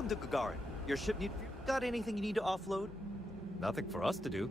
Welcome to Gagarin. Your ship need... Got anything you need to offload? Nothing for us to do.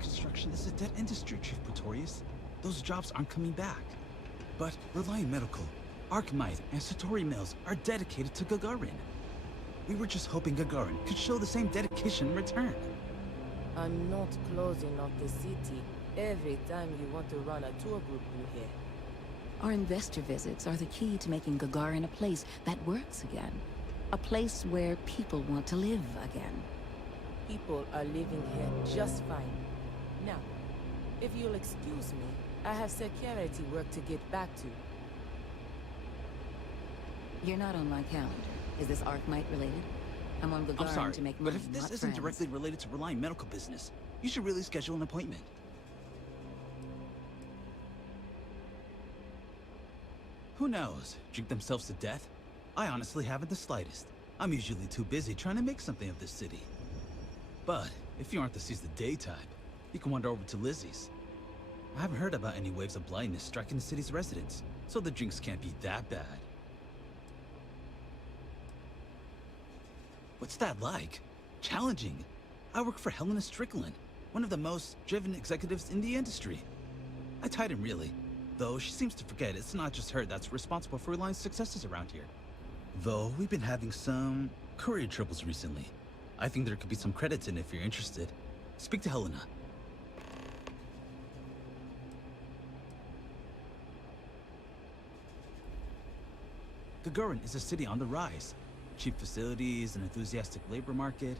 Construction is a dead industry, Chief Pretorius. Those jobs aren't coming back. But Reliant Medical, Archmite, and Satori Mills are dedicated to Gagarin. We were just hoping Gagarin could show the same dedication in return. I'm not closing off the city every time you want to run a tour group through here. Our investor visits are the key to making Gagarin a place that works again. A place where people want to live again. People are living here just fine. Now, if you'll excuse me, I have security work to get back to. You're not on my calendar. Is this Archmite related? I'm on Gagarin I'm sorry, to make but money, if this not isn't friends. directly related to Reliant Medical business, you should really schedule an appointment. Who knows? Drink themselves to death? I honestly haven't the slightest. I'm usually too busy trying to make something of this city. But if you aren't the seize the day type, you can wander over to Lizzie's. I haven't heard about any waves of blindness striking the city's residents, so the drinks can't be that bad. What's that like? Challenging. I work for Helena Strickland, one of the most driven executives in the industry. I tied him really, though she seems to forget it's not just her that's responsible for Reliant's successes around here. Though we've been having some courier troubles recently. I think there could be some credits in if you're interested. Speak to Helena. Gagarin is a city on the rise. Cheap facilities, an enthusiastic labor market.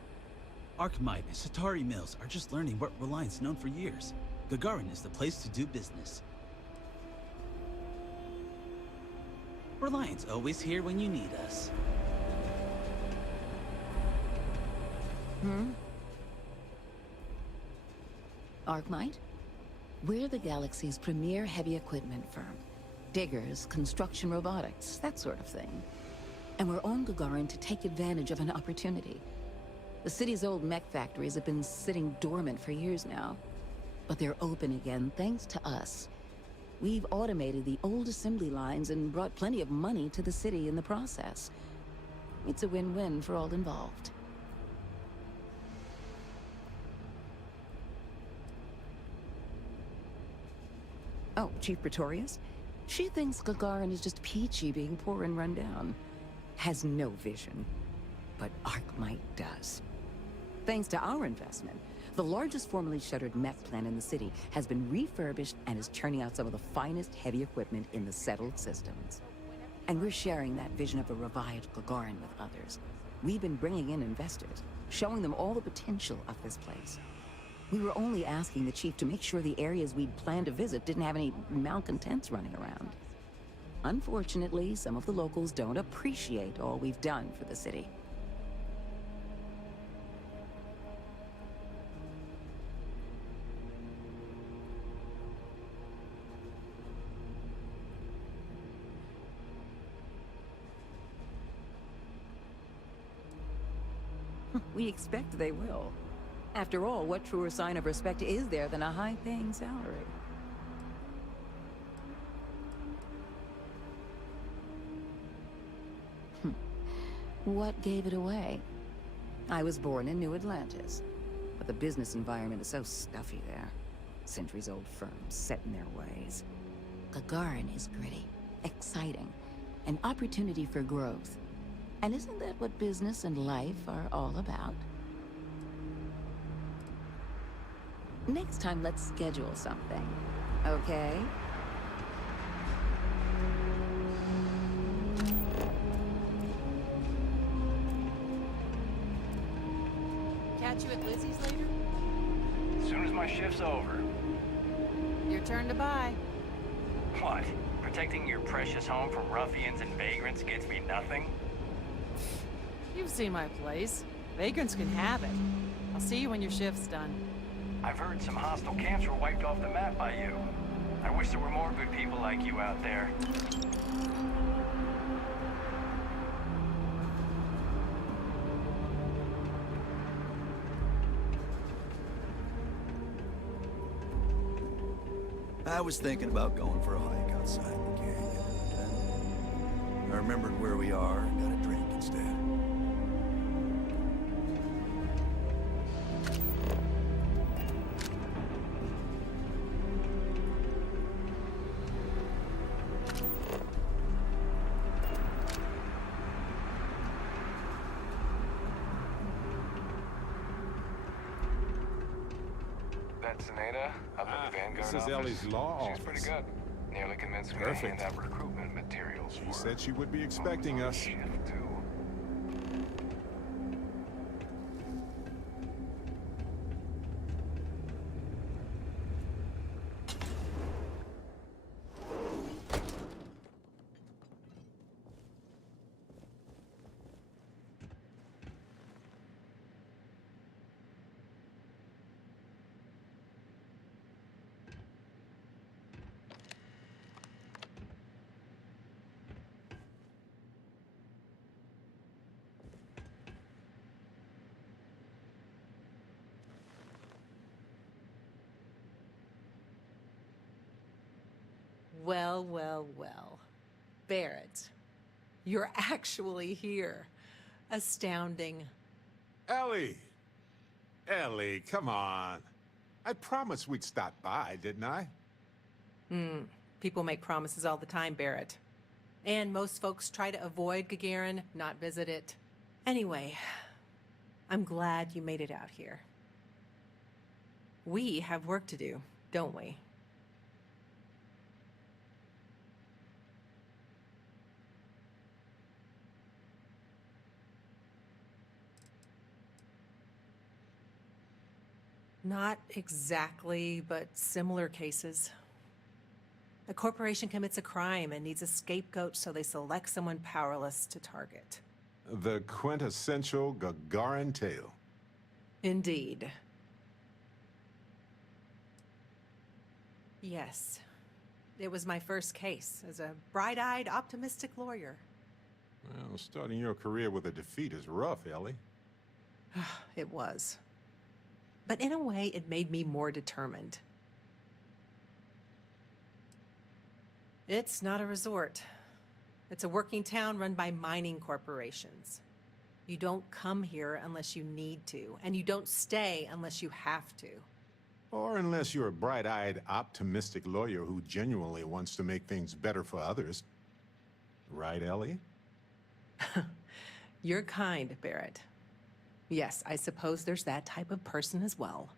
Archmite and Satori Mills are just learning what Reliant's known for years. Gagarin is the place to do business. Reliant's always here when you need us. Archmite? We're the galaxy's premier heavy equipment firm. Diggers, construction robotics, that sort of thing. And we're on Gagarin to take advantage of an opportunity. The city's old mech factories have been sitting dormant for years now. But they're open again thanks to us. We've automated the old assembly lines and brought plenty of money to the city in the process. It's a win-win for all involved. Oh, Chief Pretorius? She thinks Gagarin is just peachy being poor and run down. Has no vision. But Arkmite does. Thanks to our investment, the largest formerly shuttered mech plant in the city has been refurbished and is churning out some of the finest heavy equipment in the settled systems. And we're sharing that vision of a revived Gagarin with others. We've been bringing in investors, showing them all the potential of this place. We were only asking the chief to make sure the areas we'd planned to visit didn't have any malcontents running around. Unfortunately, some of the locals don't appreciate all we've done for the city. We expect they will. After all, what truer sign of respect is there than a high-paying salary? What gave it away? I was born in New Atlantis, but the business environment is so stuffy there. Centuries-old firms set in their ways. Gagarin is gritty, exciting, an opportunity for growth. And isn't that what business and life are all about? Next time, let's schedule something, okay? Catch you at Lizzie's later? As soon as my shift's over. Your turn to buy. What? Protecting your precious home from ruffians and vagrants gets me nothing? You've seen my place. Vagrants can have it. I'll see you when your shift's done. I've heard some hostile camps were wiped off the map by you. I wish there were more good people like you out there. I was thinking about going for a hike outside the canyon. I remembered where we are and got a drink instead. That's Zaneta, up at the Vanguard this is office. Ellie's law She's pretty office. good. Nearly convinced me to Perfect. hand out recruitment materials She for said she would be expecting on us. shift, too. Well, well, well. Barrett, you're actually here. Astounding. Ellie! Ellie, come on. I promised we'd stop by, didn't I? People make promises all the time, Barrett. And most folks try to avoid Gagarin, not visit it. Anyway, I'm glad you made it out here. We have work to do, don't we? Not exactly, but similar cases. A corporation commits a crime and needs a scapegoat, so they select someone powerless to target. The quintessential Gagarin tale. Indeed. Yes. It was my first case as a bright-eyed, optimistic lawyer. Well, starting your career with a defeat is rough, Ellie. It was. But in a way, it made me more determined. It's not a resort. It's a working town run by mining corporations. You don't come here unless you need to, and you don't stay unless you have to. Or unless you're a bright-eyed, optimistic lawyer who genuinely wants to make things better for others. Right, Ellie? You're kind, Barrett. Yes, I suppose there's that type of person as well.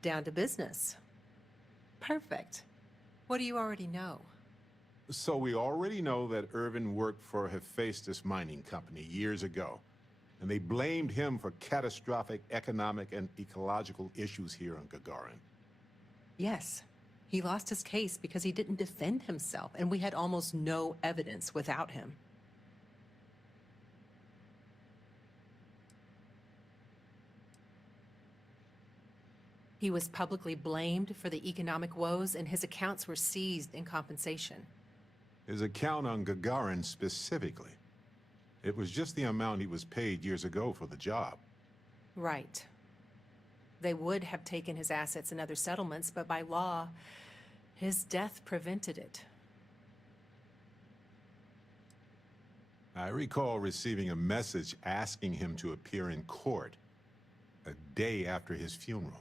Down to business. Perfect. What do you already know? So we already know that Irvin worked for Hephaestus Mining Company years ago, and they blamed him for catastrophic economic and ecological issues here on Gagarin. Yes. He lost his case because he didn't defend himself, and we had almost no evidence without him. He was publicly blamed for the economic woes, and his accounts were seized in compensation. His account on Gagarin specifically. It was just the amount he was paid years ago for the job. Right. They would have taken his assets and other settlements, but by law, his death prevented it. I recall receiving a message asking him to appear in court a day after his funeral.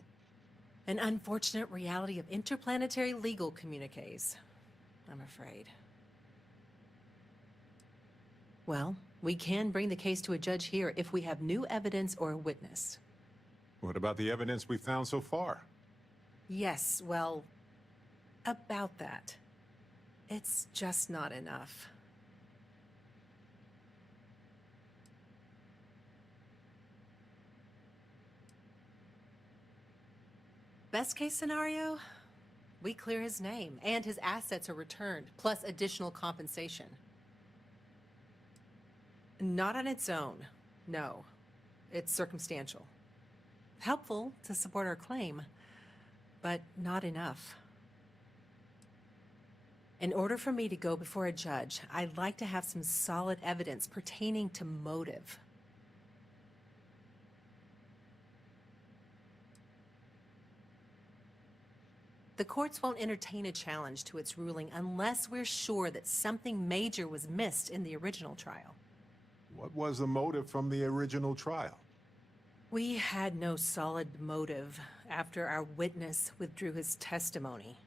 An unfortunate reality of interplanetary legal communiques, I'm afraid. Well, we can bring the case to a judge here if we have new evidence or a witness. What about the evidence we found so far? Yes, well, about that. It's just not enough. Best case scenario, we clear his name and his assets are returned, plus additional compensation. Not on its own, no. It's circumstantial. Helpful to support our claim, but not enough. In order for me to go before a judge, I'd like to have some solid evidence pertaining to motive. The courts won't entertain a challenge to its ruling unless we're sure that something major was missed in the original trial. What was the motive from the original trial? We had no solid motive after our witness withdrew his testimony.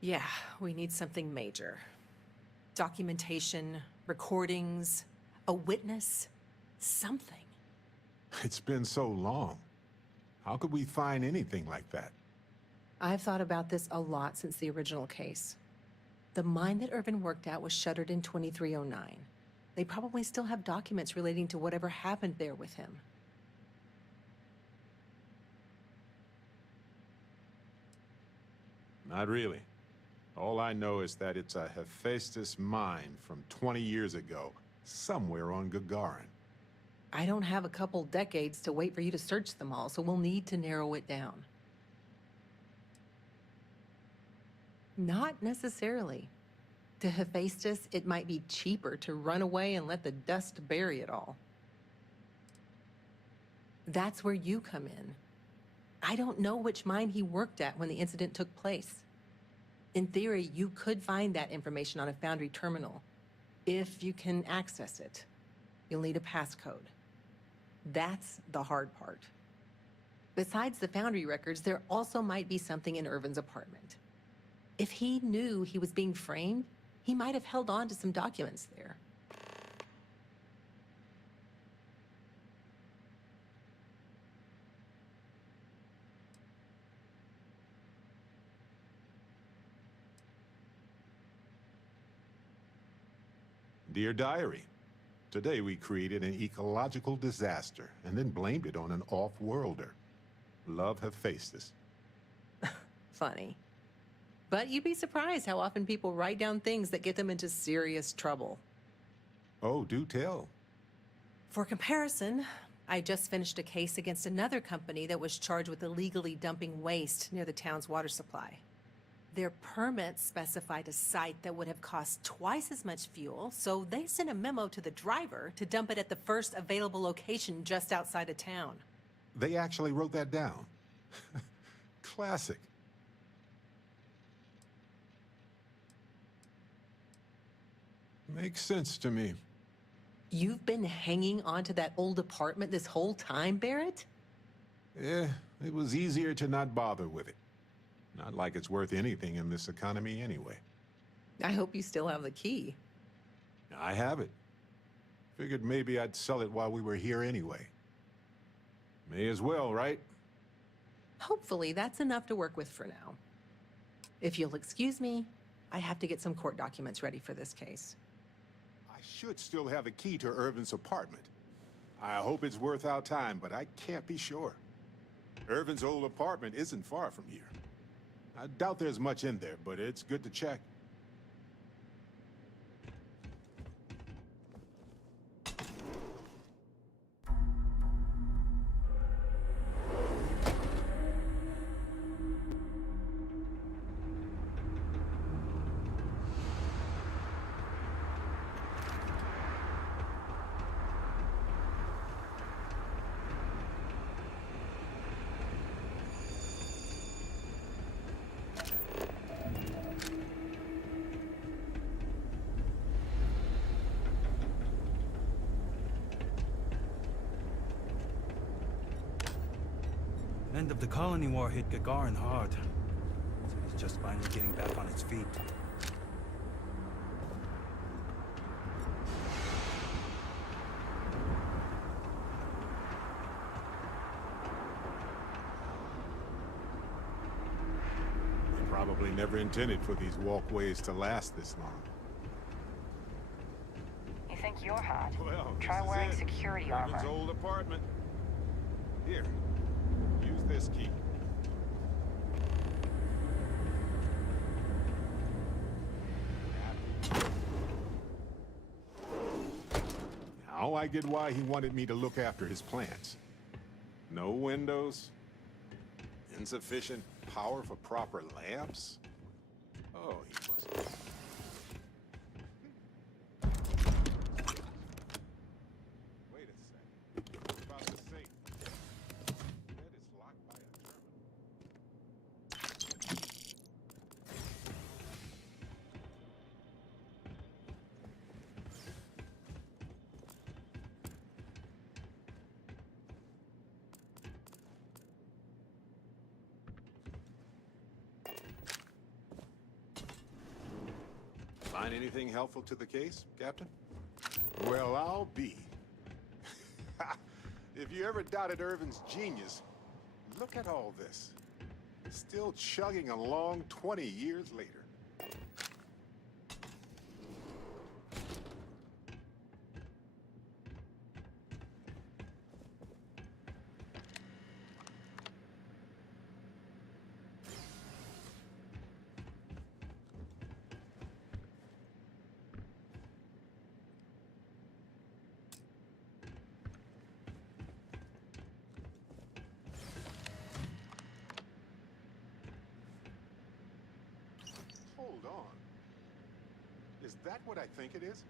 Yeah, we need something major. Documentation, recordings, a witness, something. It's been so long. How could we find anything like that? I've thought about this a lot since the original case. The mine that Irvin worked at was shuttered in 2309. They probably still have documents relating to whatever happened there with him. Not really. All I know is that it's a Hephaestus mine from 20 years ago, somewhere on Gagarin. I don't have a couple decades to wait for you to search them all, so we'll need to narrow it down. Not necessarily. To Hephaestus, it might be cheaper to run away and let the dust bury it all. That's where you come in. I don't know which mine he worked at when the incident took place. In theory, you could find that information on a Foundry terminal, if you can access it. You'll need a passcode. That's the hard part. Besides the Foundry records, there also might be something in Irvin's apartment. If he knew he was being framed, he might have held on to some documents there. Dear Diary, today we created an ecological disaster and then blamed it on an off-worlder. Love Hephaestus. Funny. But you'd be surprised how often people write down things that get them into serious trouble. Oh, do tell. For comparison, I just finished a case against another company that was charged with illegally dumping waste near the town's water supply. Their permits specified a site that would have cost twice as much fuel, so they sent a memo to the driver to dump it at the first available location just outside of town. They actually wrote that down. Classic. Makes sense to me. You've been hanging on to that old apartment this whole time, Barrett? Eh, it was easier to not bother with it. Not like it's worth anything in this economy anyway. I hope you still have the key. I have it. Figured maybe I'd sell it while we were here anyway. May as well, right? Hopefully, that's enough to work with for now. If you'll excuse me, I have to get some court documents ready for this case. I should still have the key to Irvin's apartment. I hope it's worth our time, but I can't be sure. Irvin's old apartment isn't far from here. I doubt there's much in there, but it's good to check. End of the colony war hit Gagarin hard. It's just finally getting back on its feet. They probably never intended for these walkways to last this long. You think you're hot? Well, Try this is wearing it. security Irvin's armor. old apartment. Here, use this key. Now I get why he wanted me to look after his plants. No windows, insufficient power for proper lamps. Oh, he must. Wait a second. What about the safe? That is locked by a terminal. Find anything helpful to the case, Captain? Well, I'll be. If you ever doubted Irvin's genius, look at all this. Still chugging along 20 years later. Hold on. Is that what I think it is?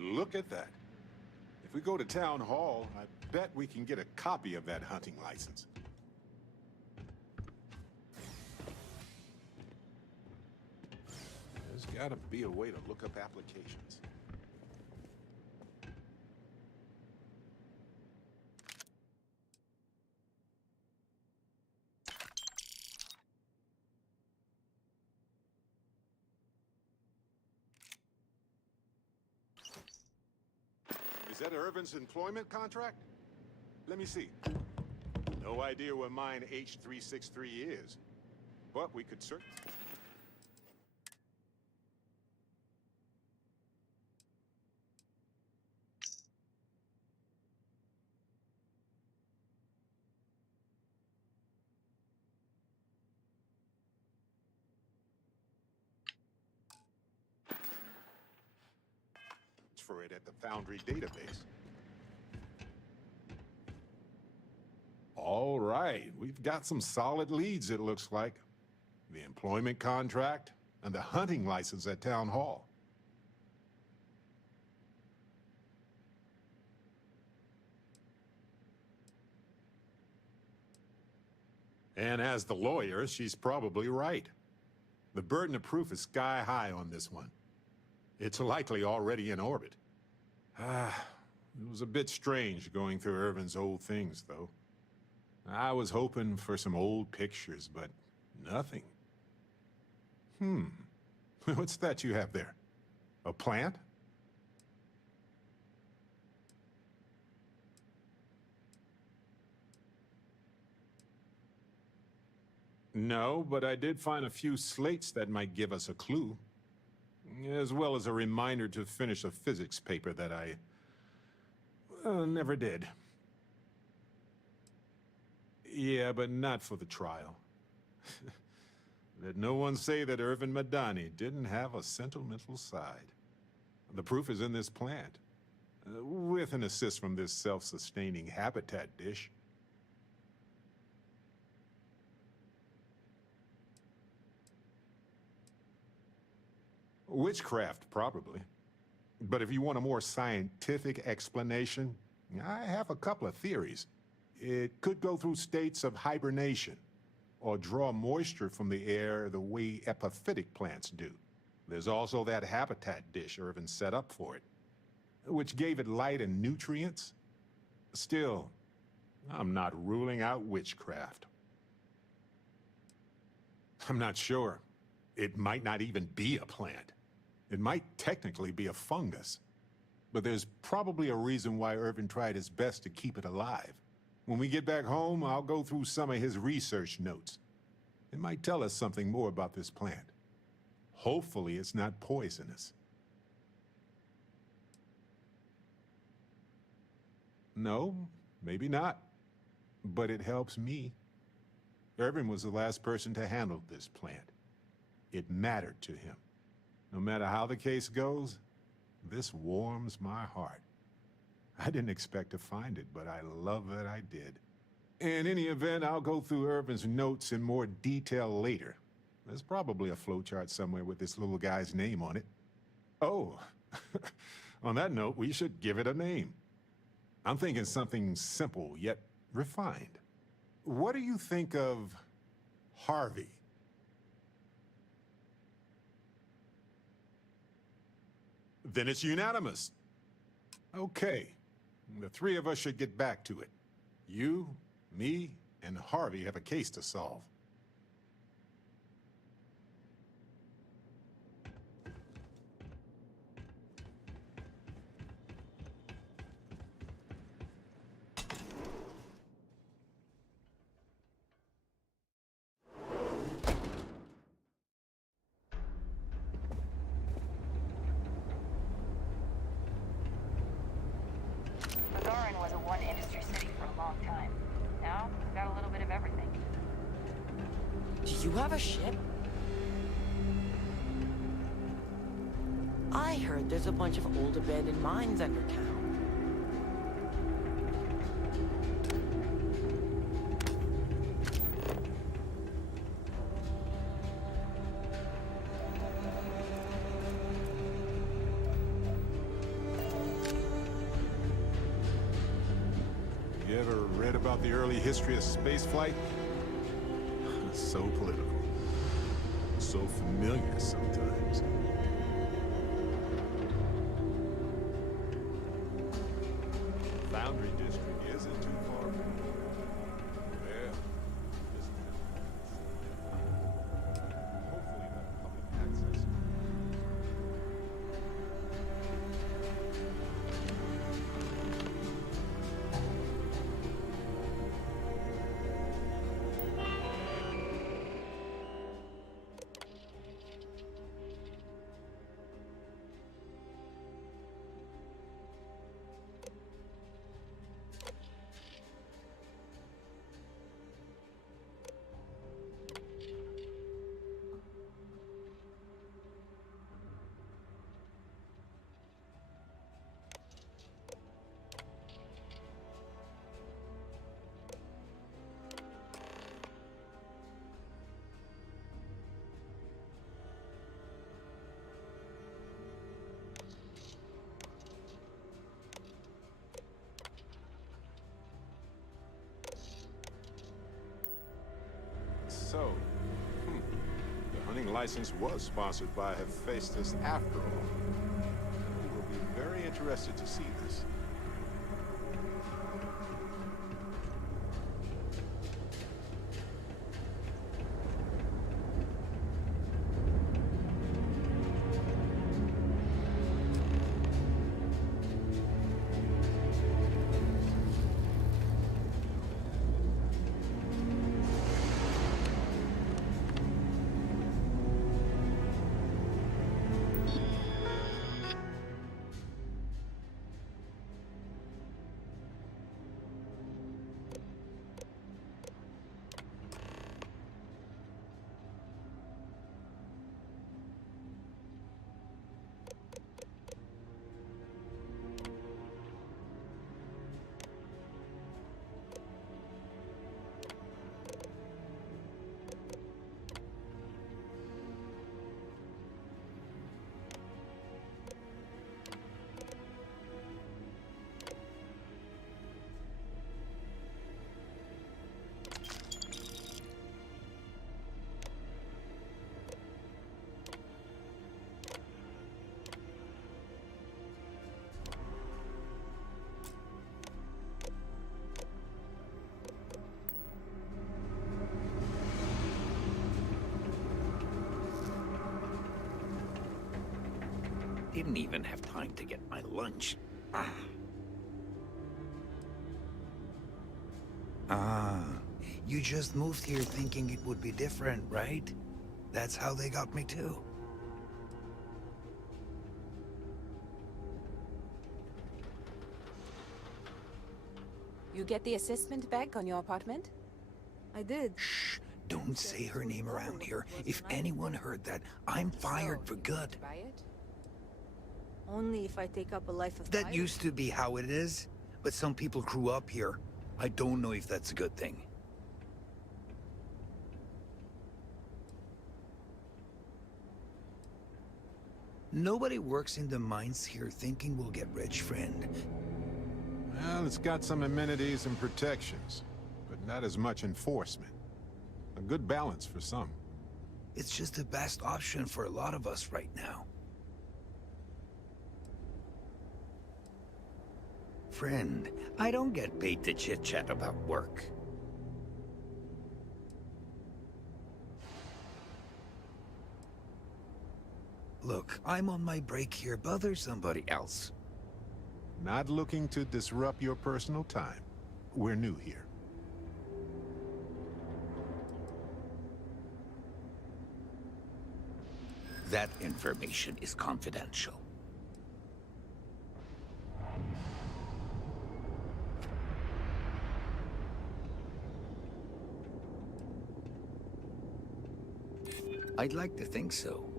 look at that. If we go to Town Hall, I bet we can get a copy of that hunting license. There's gotta be a way to look up applications. Is that Irvin's employment contract? Let me see. No idea where mine H363 is, but we could search. For it at the Foundry database. All right, we've got some solid leads, it looks like. The employment contract and the hunting license at Town Hall. And as the lawyer, she's probably right. The burden of proof is sky high on this one. It's likely already in orbit. It was a bit strange going through Irvin's old things, though. I was hoping for some old pictures, but nothing. What's that you have there? A plant? No, but I did find a few slates that might give us a clue. As well as a reminder to finish a physics paper that I never did. Yeah, but not for the trial. Let no one say that Irvin Madani didn't have a sentimental side. The proof is in this plant, with an assist from this self-sustaining habitat dish. Witchcraft, probably. But if you want a more scientific explanation, I have a couple of theories. It could go through states of hibernation, or draw moisture from the air the way epiphytic plants do. There's also that habitat dish Irvin set up for it, which gave it light and nutrients. Still, I'm not ruling out witchcraft. I'm not sure. It might not even be a plant. It might technically be a fungus. But there's probably a reason why Irvin tried his best to keep it alive. When we get back home, I'll go through some of his research notes. It might tell us something more about this plant. Hopefully it's not poisonous. No, maybe not. But it helps me. Irvin was the last person to handle this plant. It mattered to him. No matter how the case goes, this warms my heart. I didn't expect to find it, but I love that I did. In any event, I'll go through Irvin's notes in more detail later. There's probably a flowchart somewhere with this little guy's name on it. Oh, on that note, we should give it a name. I'm thinking something simple, yet refined. What do you think of Harvey? Then it's unanimous. Okay, the three of us should get back to it. You, me, and Harvey have a case to solve. Gagarin was a one-industry city for a long time. Now, we've got a little bit of everything. Do you have a ship? I heard there's a bunch of old abandoned mines under town. about the early history of spaceflight? So political. So familiar sometimes. Foundry district isn't too far from here. Well, this hopefully that public access. So, the hunting license was sponsored by Hephaestus after all. We will be very interested to see this. Didn't even have time to get my lunch. Ah, you just moved here thinking it would be different, right? That's how they got me too. You get the assessment back on your apartment? I did. Shh, don't say her name around here. If anyone heard that, I'm fired for good. Buy it? Only if I take up a life of That fire. used to be how it is, but some people grew up here. I don't know if that's a good thing. Nobody works in the mines here thinking we'll get rich, friend. Well, it's got some amenities and protections, but not as much enforcement. A good balance for some. It's just the best option for a lot of us right now. Friend, I don't get paid to chit-chat about work. Look, I'm on my break here. Bother somebody else. Not looking to disrupt your personal time. We're new here. That information is confidential. I'd like to think so.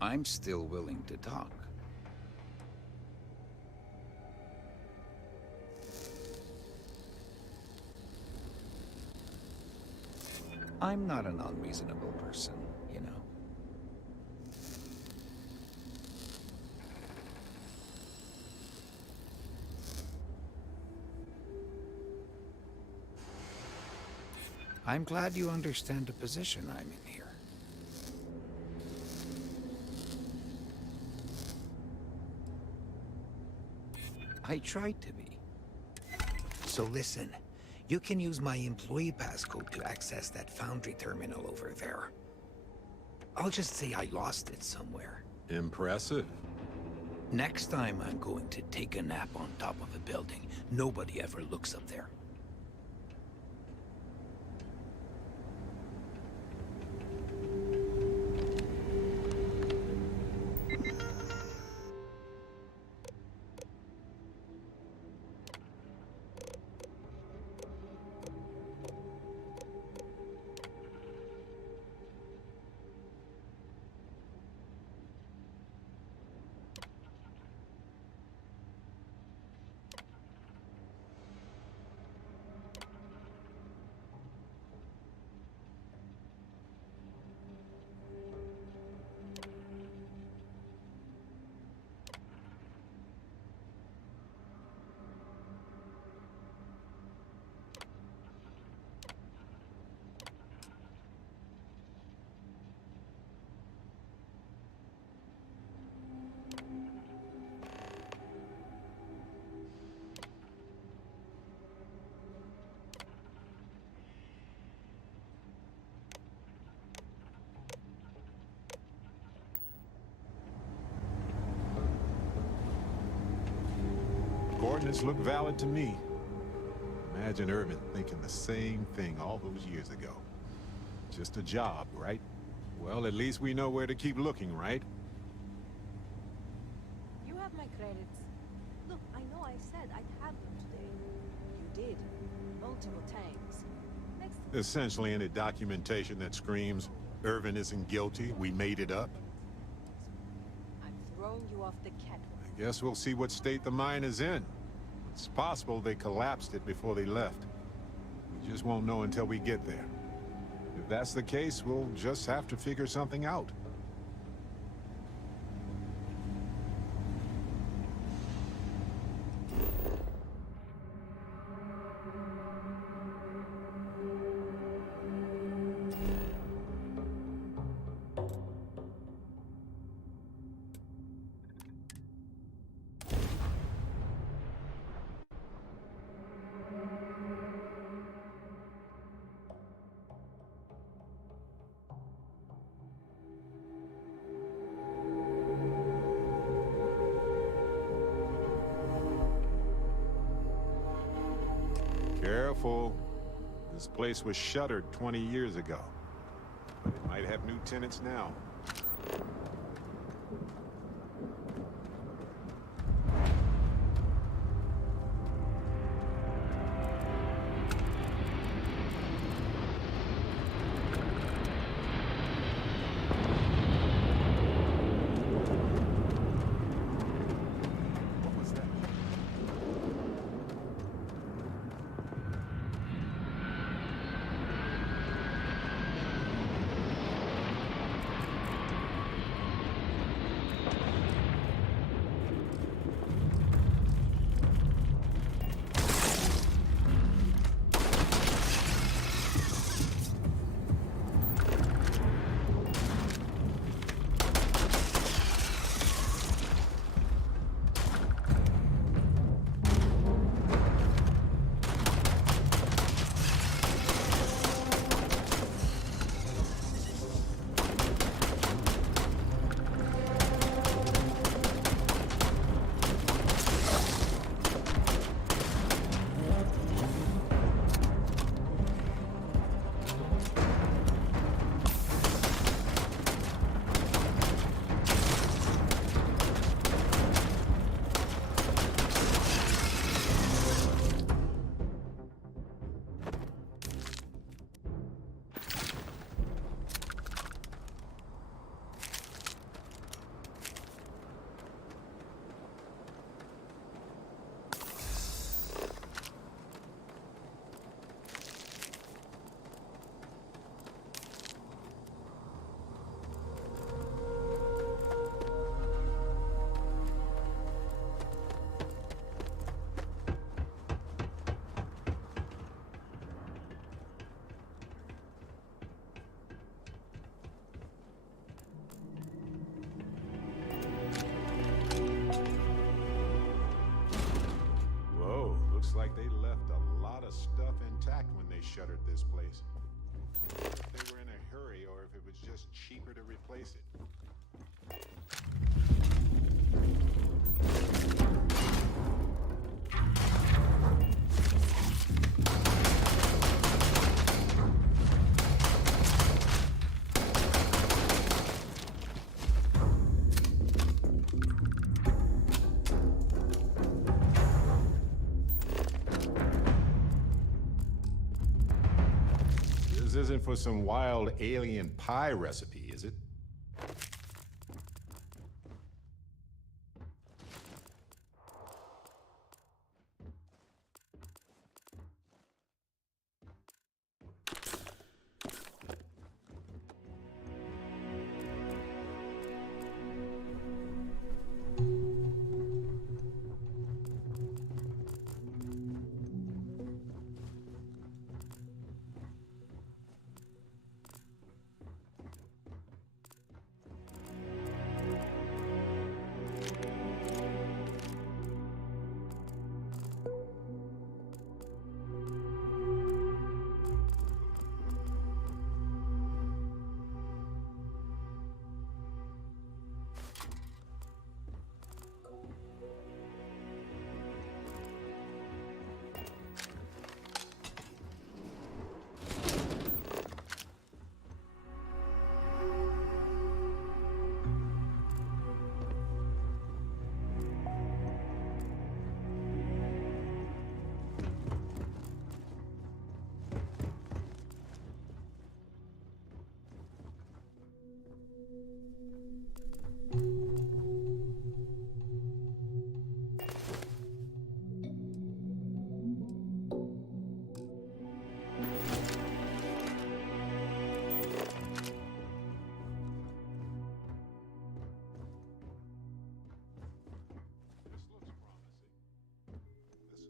I'm still willing to talk. I'm not an unreasonable person, you know. I'm glad you understand the position I'm in here. I tried to be. So listen, you can use my employee passcode to access that foundry terminal over there. I'll just say I lost it somewhere. Impressive. Next time I'm going to take a nap on top of a building. Nobody ever looks up there. Coordinates look valid to me. Imagine Irvin thinking the same thing all those years ago. Just a job, right? Well, at least we know where to keep looking, right? You have my credits. Look, I know I said I'd have them today. You did. Multiple times. Next Essentially any documentation that screams, Irvin isn't guilty, we made it up. I'm throwing you off the catwalk. I guess we'll see what state the mine is in. It's possible they collapsed it before they left. We just won't know until we get there. If that's the case, we'll just have to figure something out. Careful. This place was shuttered 20 years ago. But it might have new tenants now. What was that? shuttered this place. I wonder if they were in a hurry or if it was just cheaper to replace it. This isn't for some wild alien pie recipe, is it?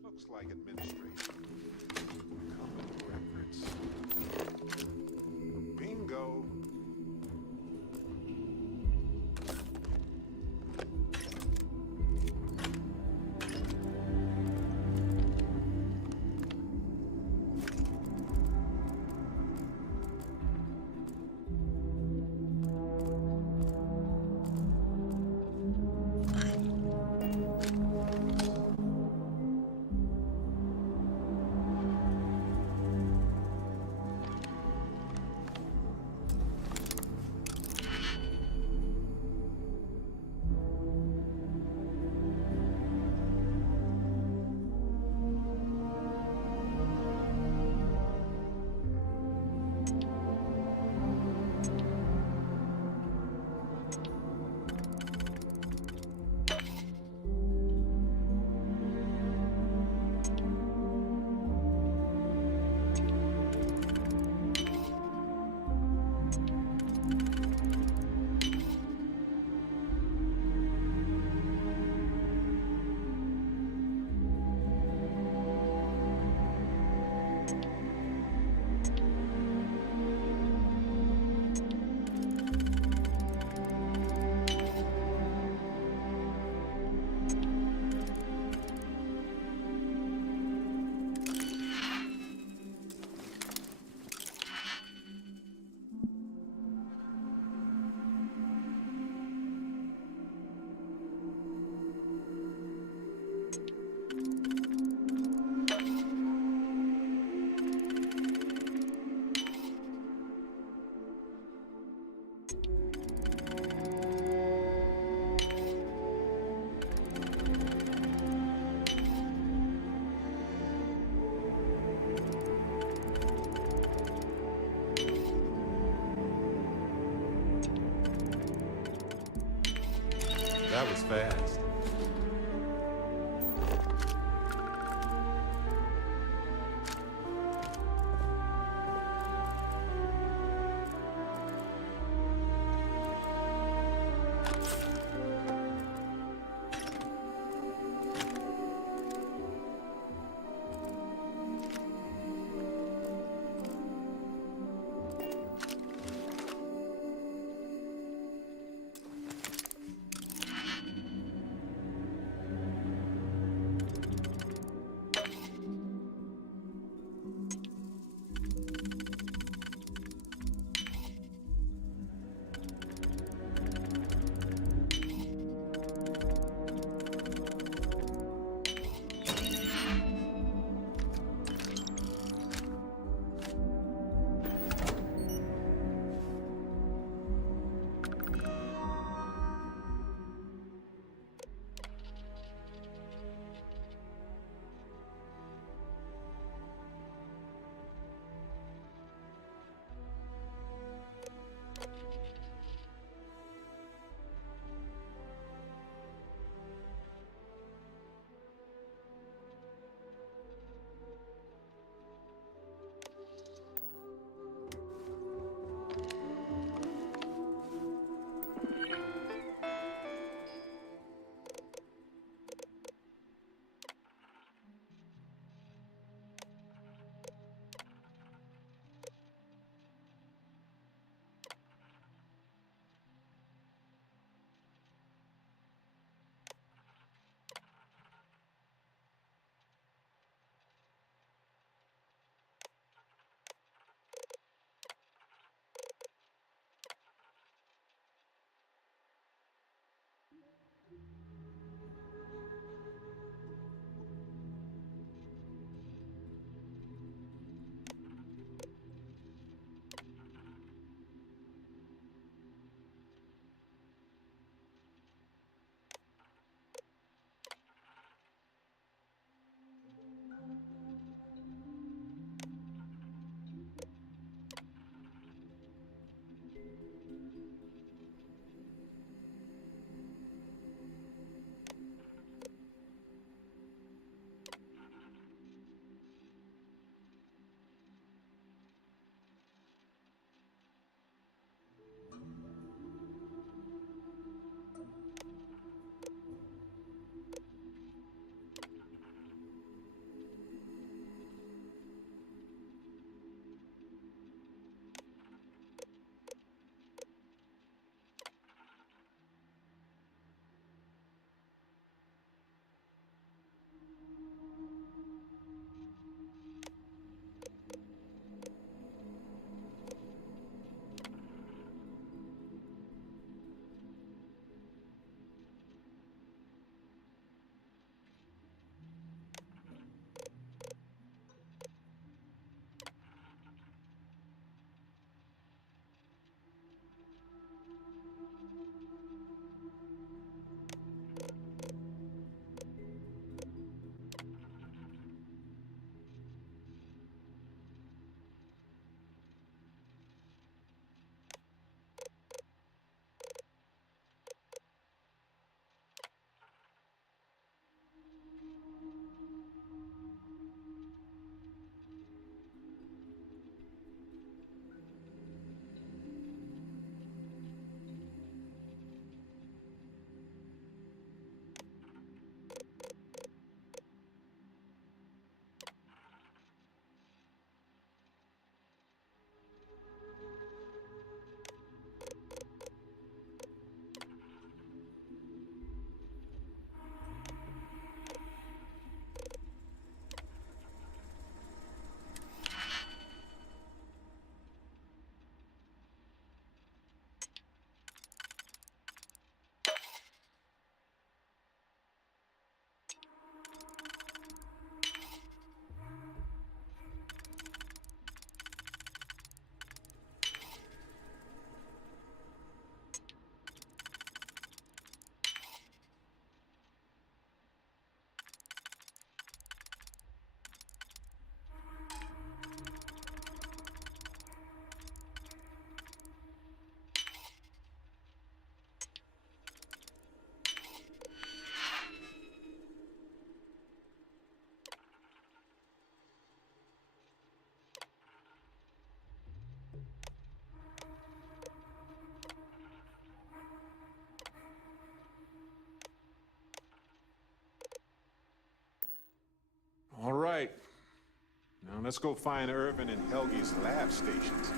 Looks like administration. Company records. Bingo. That was fast. Let's go find Irvin and Helge's lab stations.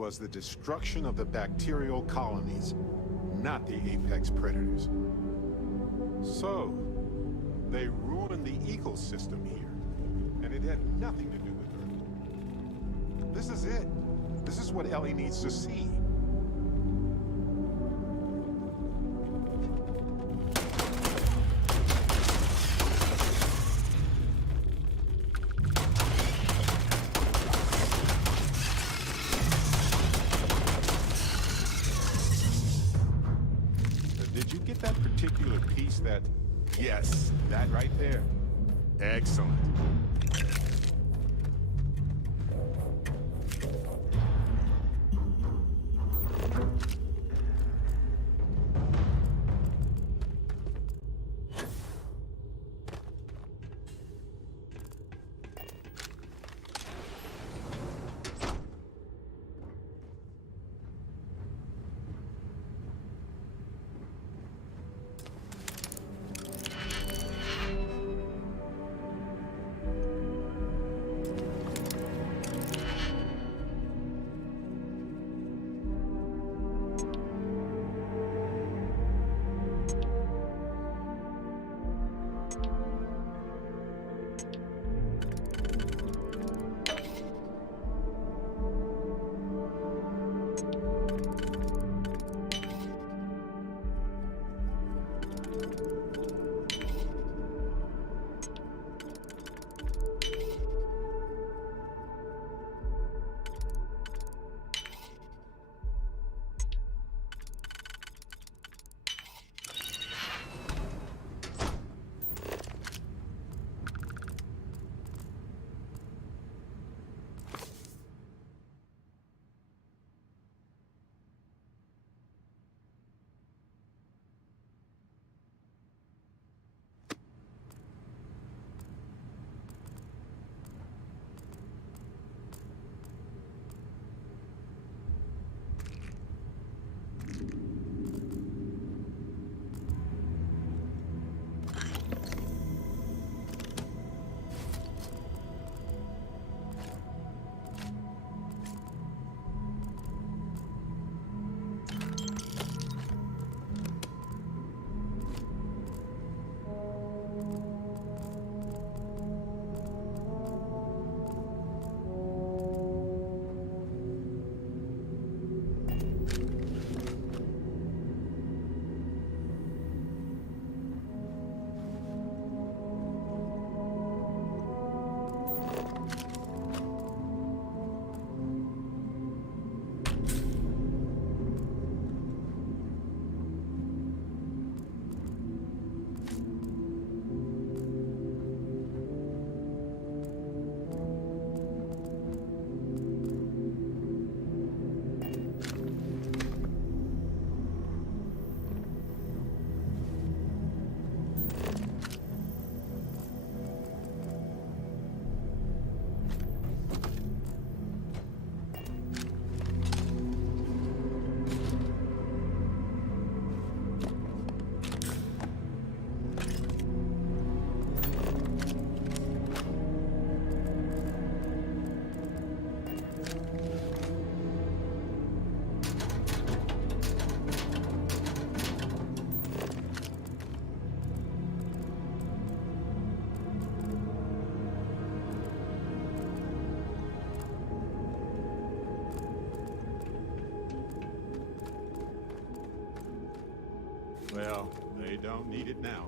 was the destruction of the bacterial colonies, not the apex predators. So, they ruined the ecosystem here, and it had nothing to do with Earth. This is it. This is what Ellie needs to see. Did you get that particular piece that... Yes, that right there. Excellent. Well, they don't need it now.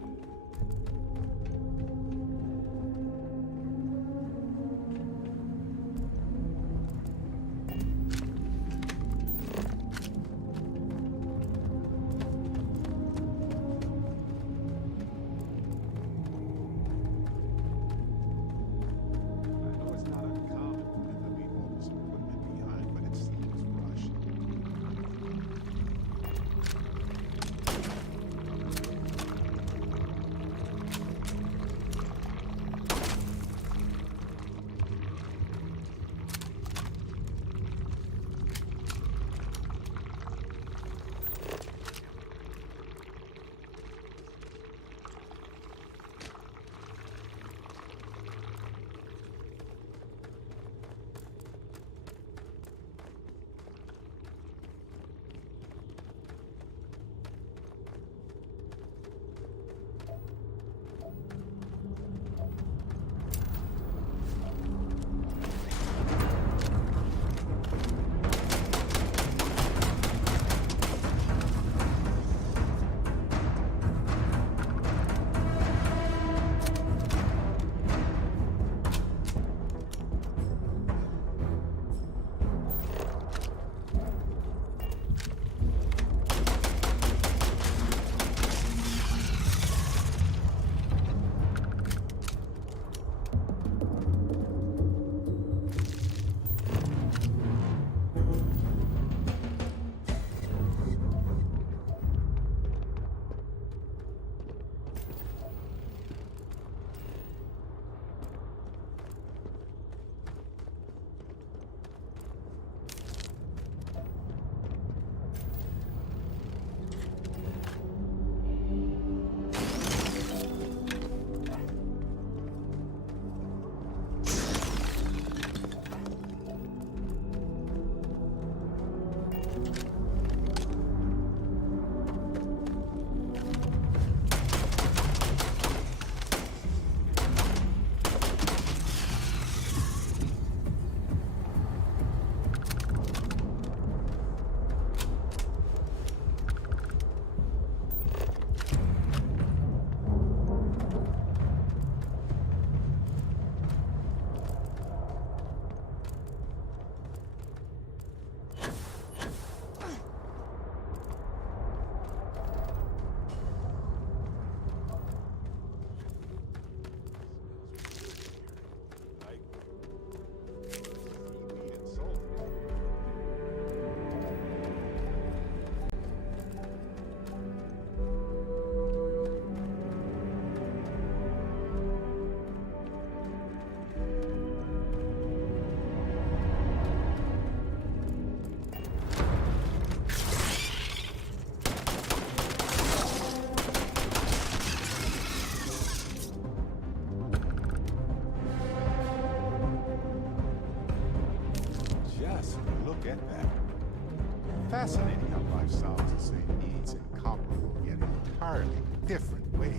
fascinating how life solves the same needs in comparable yet entirely different ways.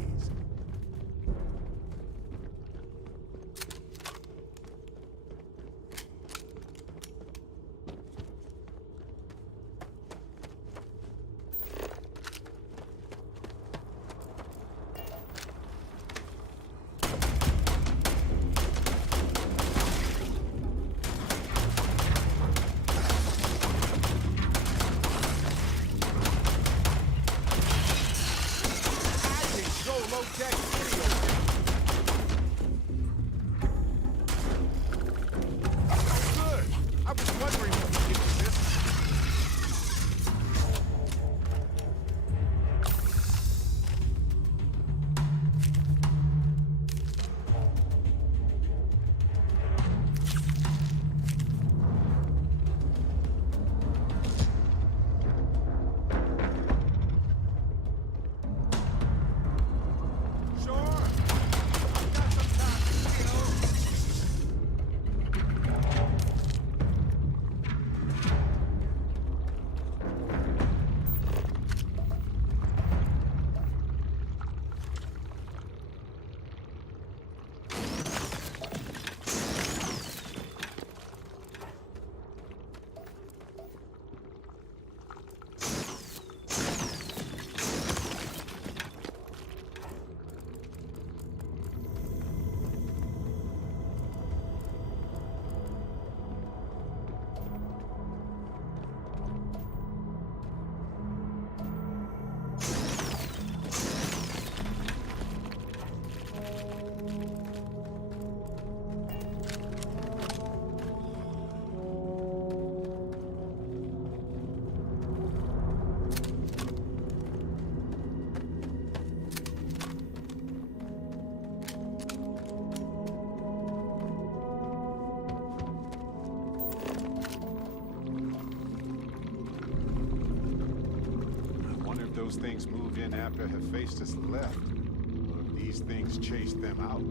Those things moved in after Hephaestus left, or if these things chased them out.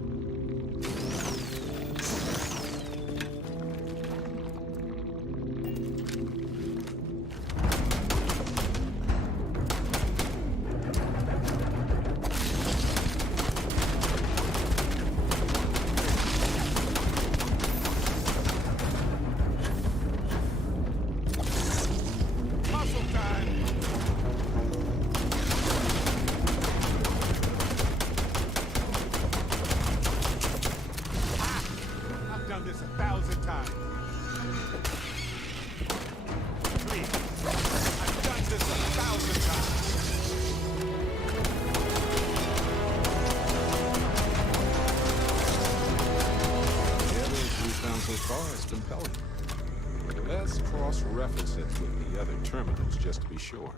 Let's cross-reference it with the other terminals just to be sure.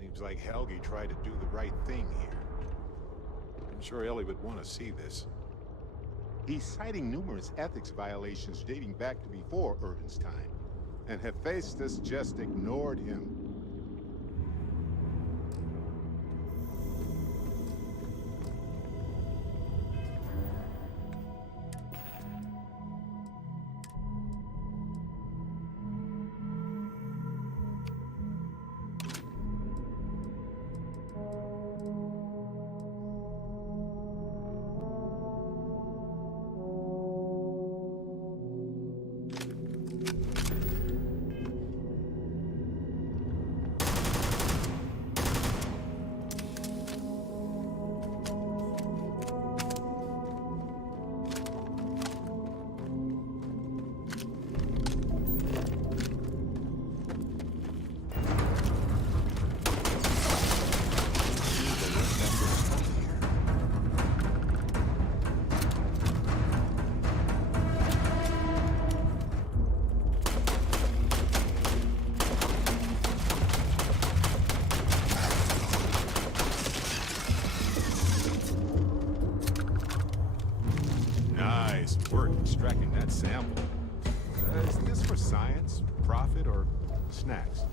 Seems like Helge tried to do the right thing here. I'm sure Ellie would want to see this. He's citing numerous ethics violations dating back to before Irvin's time, and Hephaestus just ignored him. Nice work extracting that sample. Is this for science, profit, or snacks?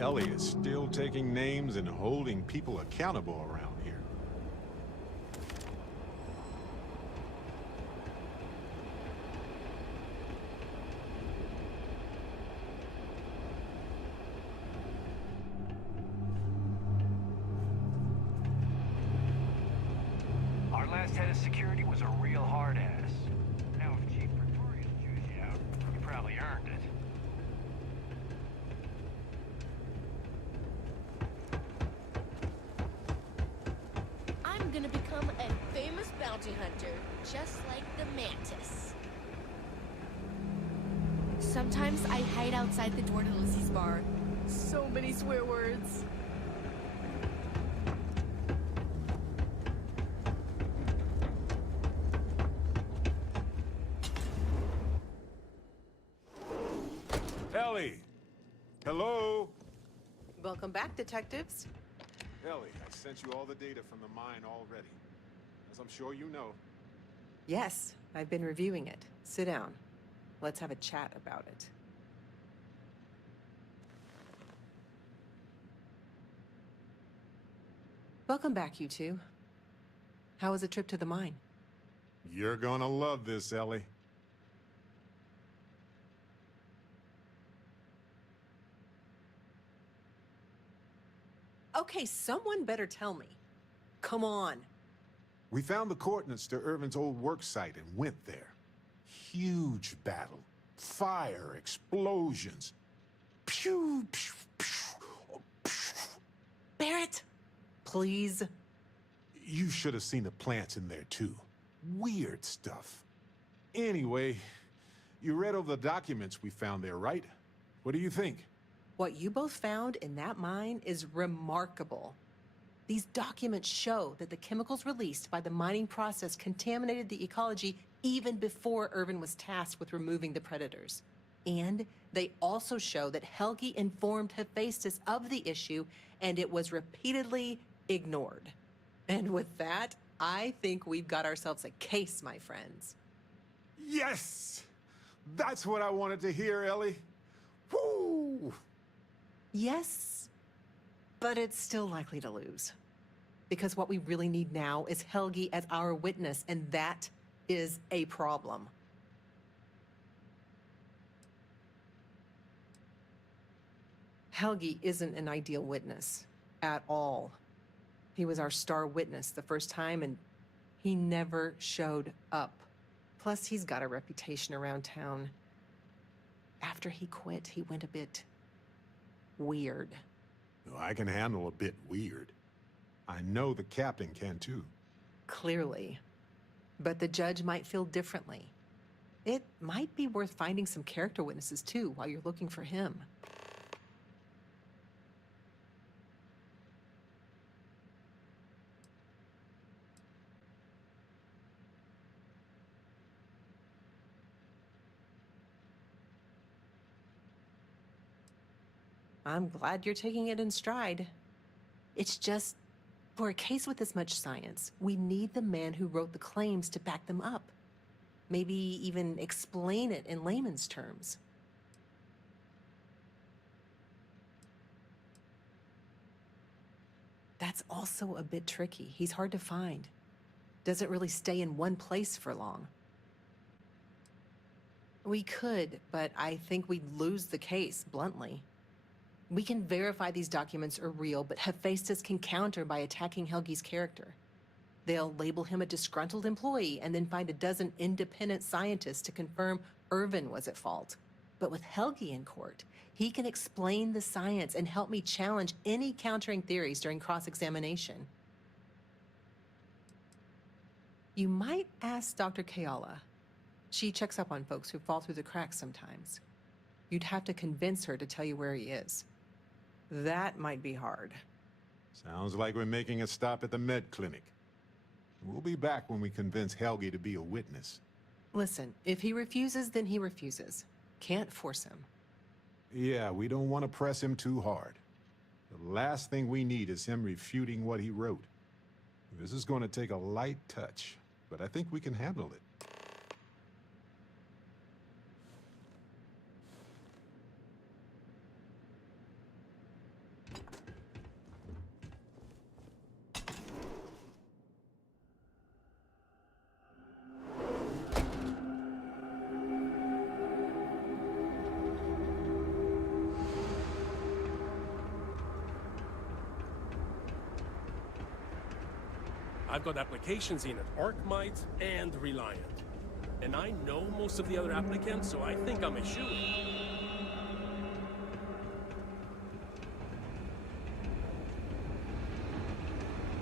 Ellie is still taking names and holding people accountable around here. Our last head of security was a real hard ass. Now if Chief Pretorius chews you out, you probably earned it. am a famous bounty hunter, just like the Mantis. Sometimes I hide outside the door to Lizzie's bar. So many swear words. Ellie! Hello? Welcome back, detectives. Ellie, I sent you all the data from the mine already. As I'm sure you know. Yes, I've been reviewing it. Sit down. Let's have a chat about it. Welcome back, you two. How was the trip to the mine? You're gonna love this, Ellie. Okay, someone better tell me. Come on. We found the coordinates to Irvin's old work site and went there. Huge battle. Fire, explosions. Pew, pew, pew, pew. Barrett, please. You should have seen the plants in there, too. Weird stuff. Anyway, you read over the documents we found there, right? What do you think? What you both found in that mine is remarkable. These documents show that the chemicals released by the mining process contaminated the ecology even before Irvin was tasked with removing the predators. And they also show that Helgi informed Hephaestus of the issue, and it was repeatedly ignored. And with that, I think we've got ourselves a case, my friends. Yes! That's what I wanted to hear, Ellie. Woo! Yes, but it's still likely to lose. Because what we really need now is Helgi as our witness, and that is a problem. Helgi isn't an ideal witness at all. He was our star witness the first time, and he never showed up. Plus, he's got a reputation around town. After he quit, he went a bit weird. I can handle a bit weird. I know the captain can too. Clearly. But the judge might feel differently. It might be worth finding some character witnesses too while you're looking for him. I'm glad you're taking it in stride. It's just, for a case with this much science, we need the man who wrote the claims to back them up. Maybe even explain it in layman's terms. That's also a bit tricky. He's hard to find. Doesn't really stay in one place for long. We could, but I think we'd lose the case, bluntly. We can verify these documents are real, but Hephaestus can counter by attacking Helgi's character. They'll label him a disgruntled employee and then find a dozen independent scientists to confirm Irvin was at fault. But with Helgi in court, he can explain the science and help me challenge any countering theories during cross-examination. You might ask Dr. Kayala. She checks up on folks who fall through the cracks sometimes. You'd have to convince her to tell you where he is. That might be hard. Sounds like we're making a stop at the med clinic. We'll be back when we convince Helgi to be a witness. Listen, if he refuses, then he refuses. Can't force him. Yeah, we don't want to press him too hard. The last thing we need is him refuting what he wrote. This is going to take a light touch, but I think we can handle it. I've got applications in at Arkmite and Reliant. And I know most of the other applicants, so I think I'm a shoo.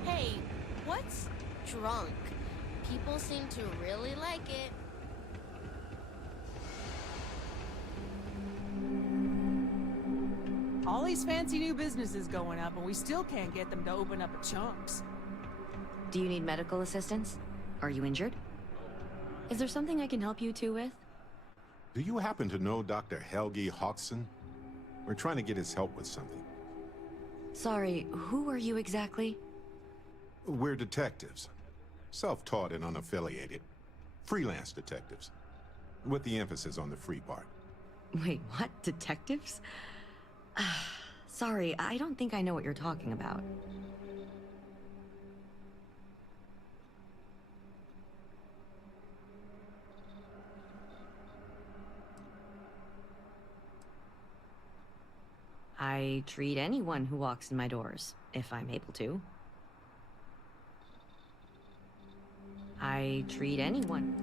Hey, what's drunk. People seem to really like it. All these fancy new businesses going up, and we still can't get them to open up at Chunks. Do you need medical assistance? Are you injured? Is there something I can help you two with? Do you happen to know Dr. Helgi Hodgson? We're trying to get his help with something. Sorry, who are you exactly? We're detectives. Self-taught and unaffiliated. Freelance detectives. With the emphasis on the free part. Wait, what? Detectives? Sorry, I don't think I know what you're talking about. I treat anyone who walks in my doors, if I'm able to. I treat anyone.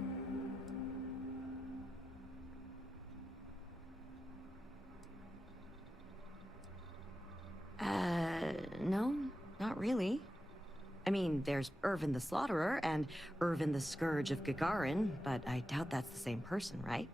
No, not really. I mean, there's Irvin the Slaughterer and Irvin the Scourge of Gagarin, but I doubt that's the same person, right?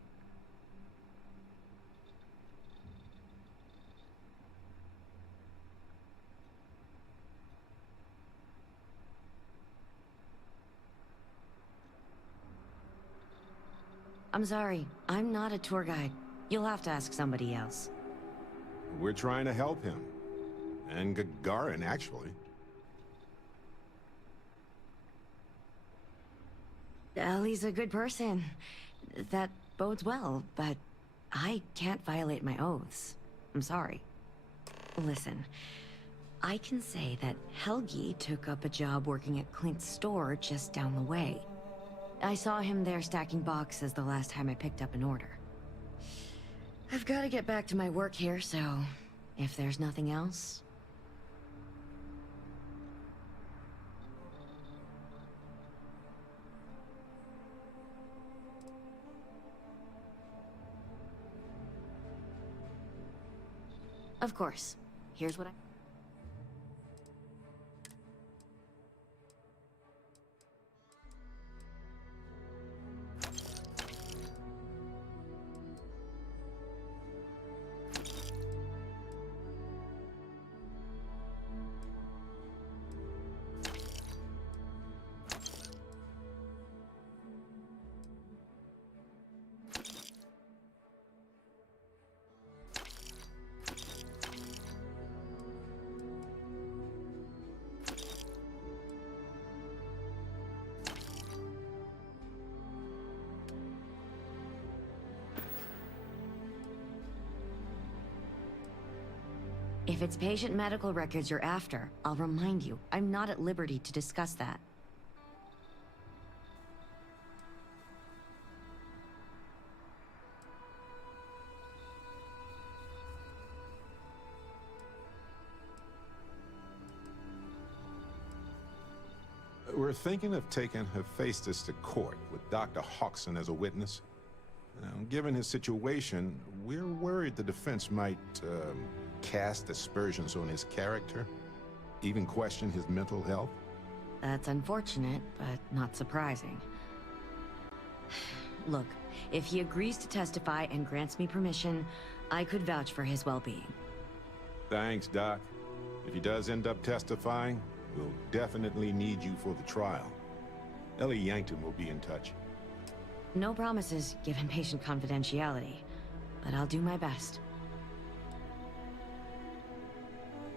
I'm sorry, I'm not a tour guide. You'll have to ask somebody else. We're trying to help him. And Gagarin, actually. Ellie's a good person. That bodes well, but I can't violate my oaths. I'm sorry. Listen, I can say that Helgi took up a job working at Clint's store just down the way. I saw him there stacking boxes the last time I picked up an order. I've got to get back to my work here, so if there's nothing else... Of course. Here's what I... If it's patient medical records you're after, I'll remind you, I'm not at liberty to discuss that. We're thinking of taking Hephaestus to court with Dr. Hodgson as a witness. Now, given his situation, we're worried the defense might cast aspersions on his character, even question his mental health. That's unfortunate, but not surprising. Look, if he agrees to testify and grants me permission, I could vouch for his well-being. Thanks, Doc. If he does end up testifying, we'll definitely need you for the trial. Ellie Yankton will be in touch. No promises, given patient confidentiality, but I'll do my best.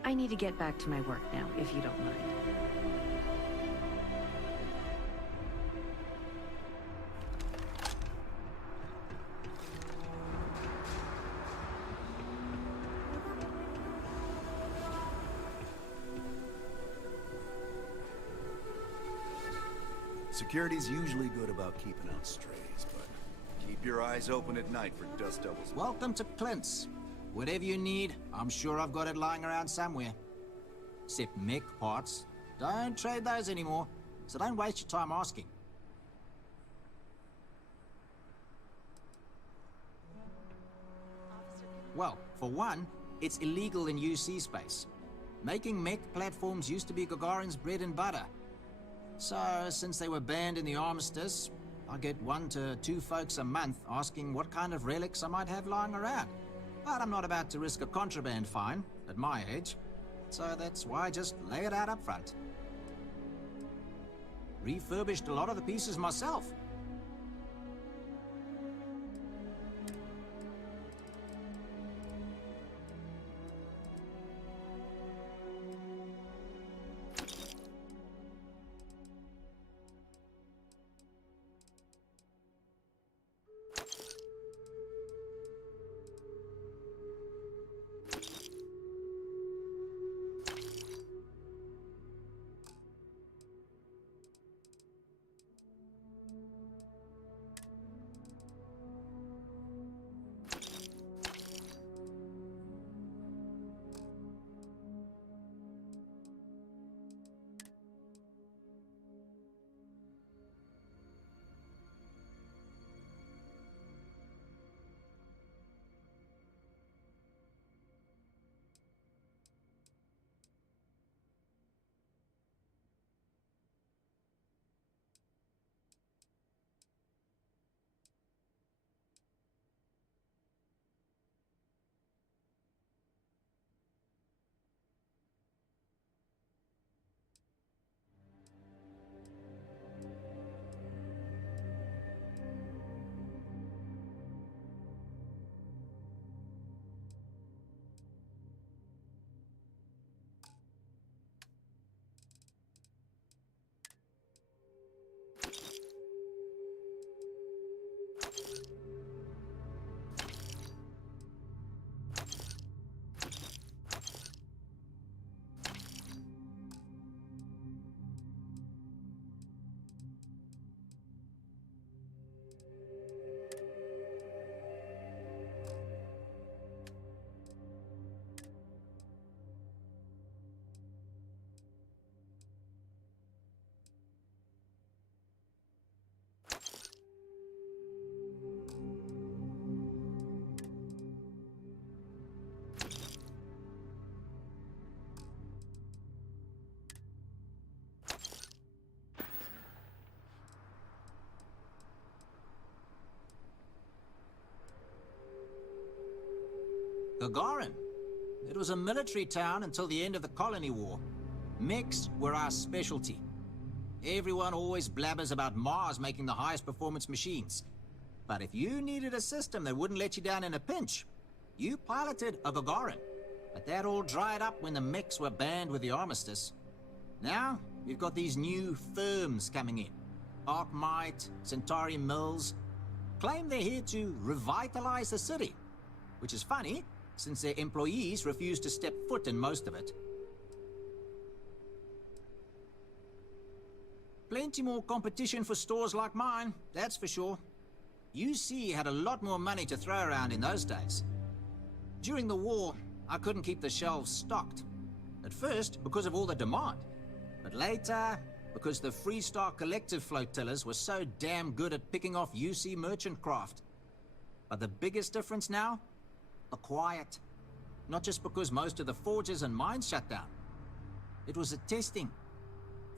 I need to get back to my work now, if you don't mind. Security's usually good about keeping out strays, but keep your eyes open at night for dust devils. Welcome to Clint's. Whatever you need, I'm sure I've got it lying around somewhere. Except mech parts. Don't trade those anymore, so don't waste your time asking. Well, for one, it's illegal in UC space. Making mech platforms used to be Gagarin's bread and butter. So, since they were banned in the armistice, I get 1 to 2 folks a month asking what kind of relics I might have lying around. But I'm not about to risk a contraband fine at my age, so that's why I just lay it out up front. Refurbished a lot of the pieces myself. Gagarin. It was a military town until the end of the Colony War. Mechs were our specialty. Everyone always blabbers about Mars making the highest performance machines. But if you needed a system that wouldn't let you down in a pinch, you piloted a Gagarin. But that all dried up when the mechs were banned with the armistice. Now, we've got these new firms coming in. Arkmite, Centauri Mills. Claim they're here to revitalize the city. Which is funny, since their employees refuse to step foot in most of it. Plenty more competition for stores like mine, that's for sure. UC had a lot more money to throw around in those days. During the war, I couldn't keep the shelves stocked. At first, because of all the demand. But later, because the Freestar Collective flotillas were so damn good at picking off UC merchant craft. But the biggest difference now? The quiet. Not just because most of the forges and mines shut down. It was the testing.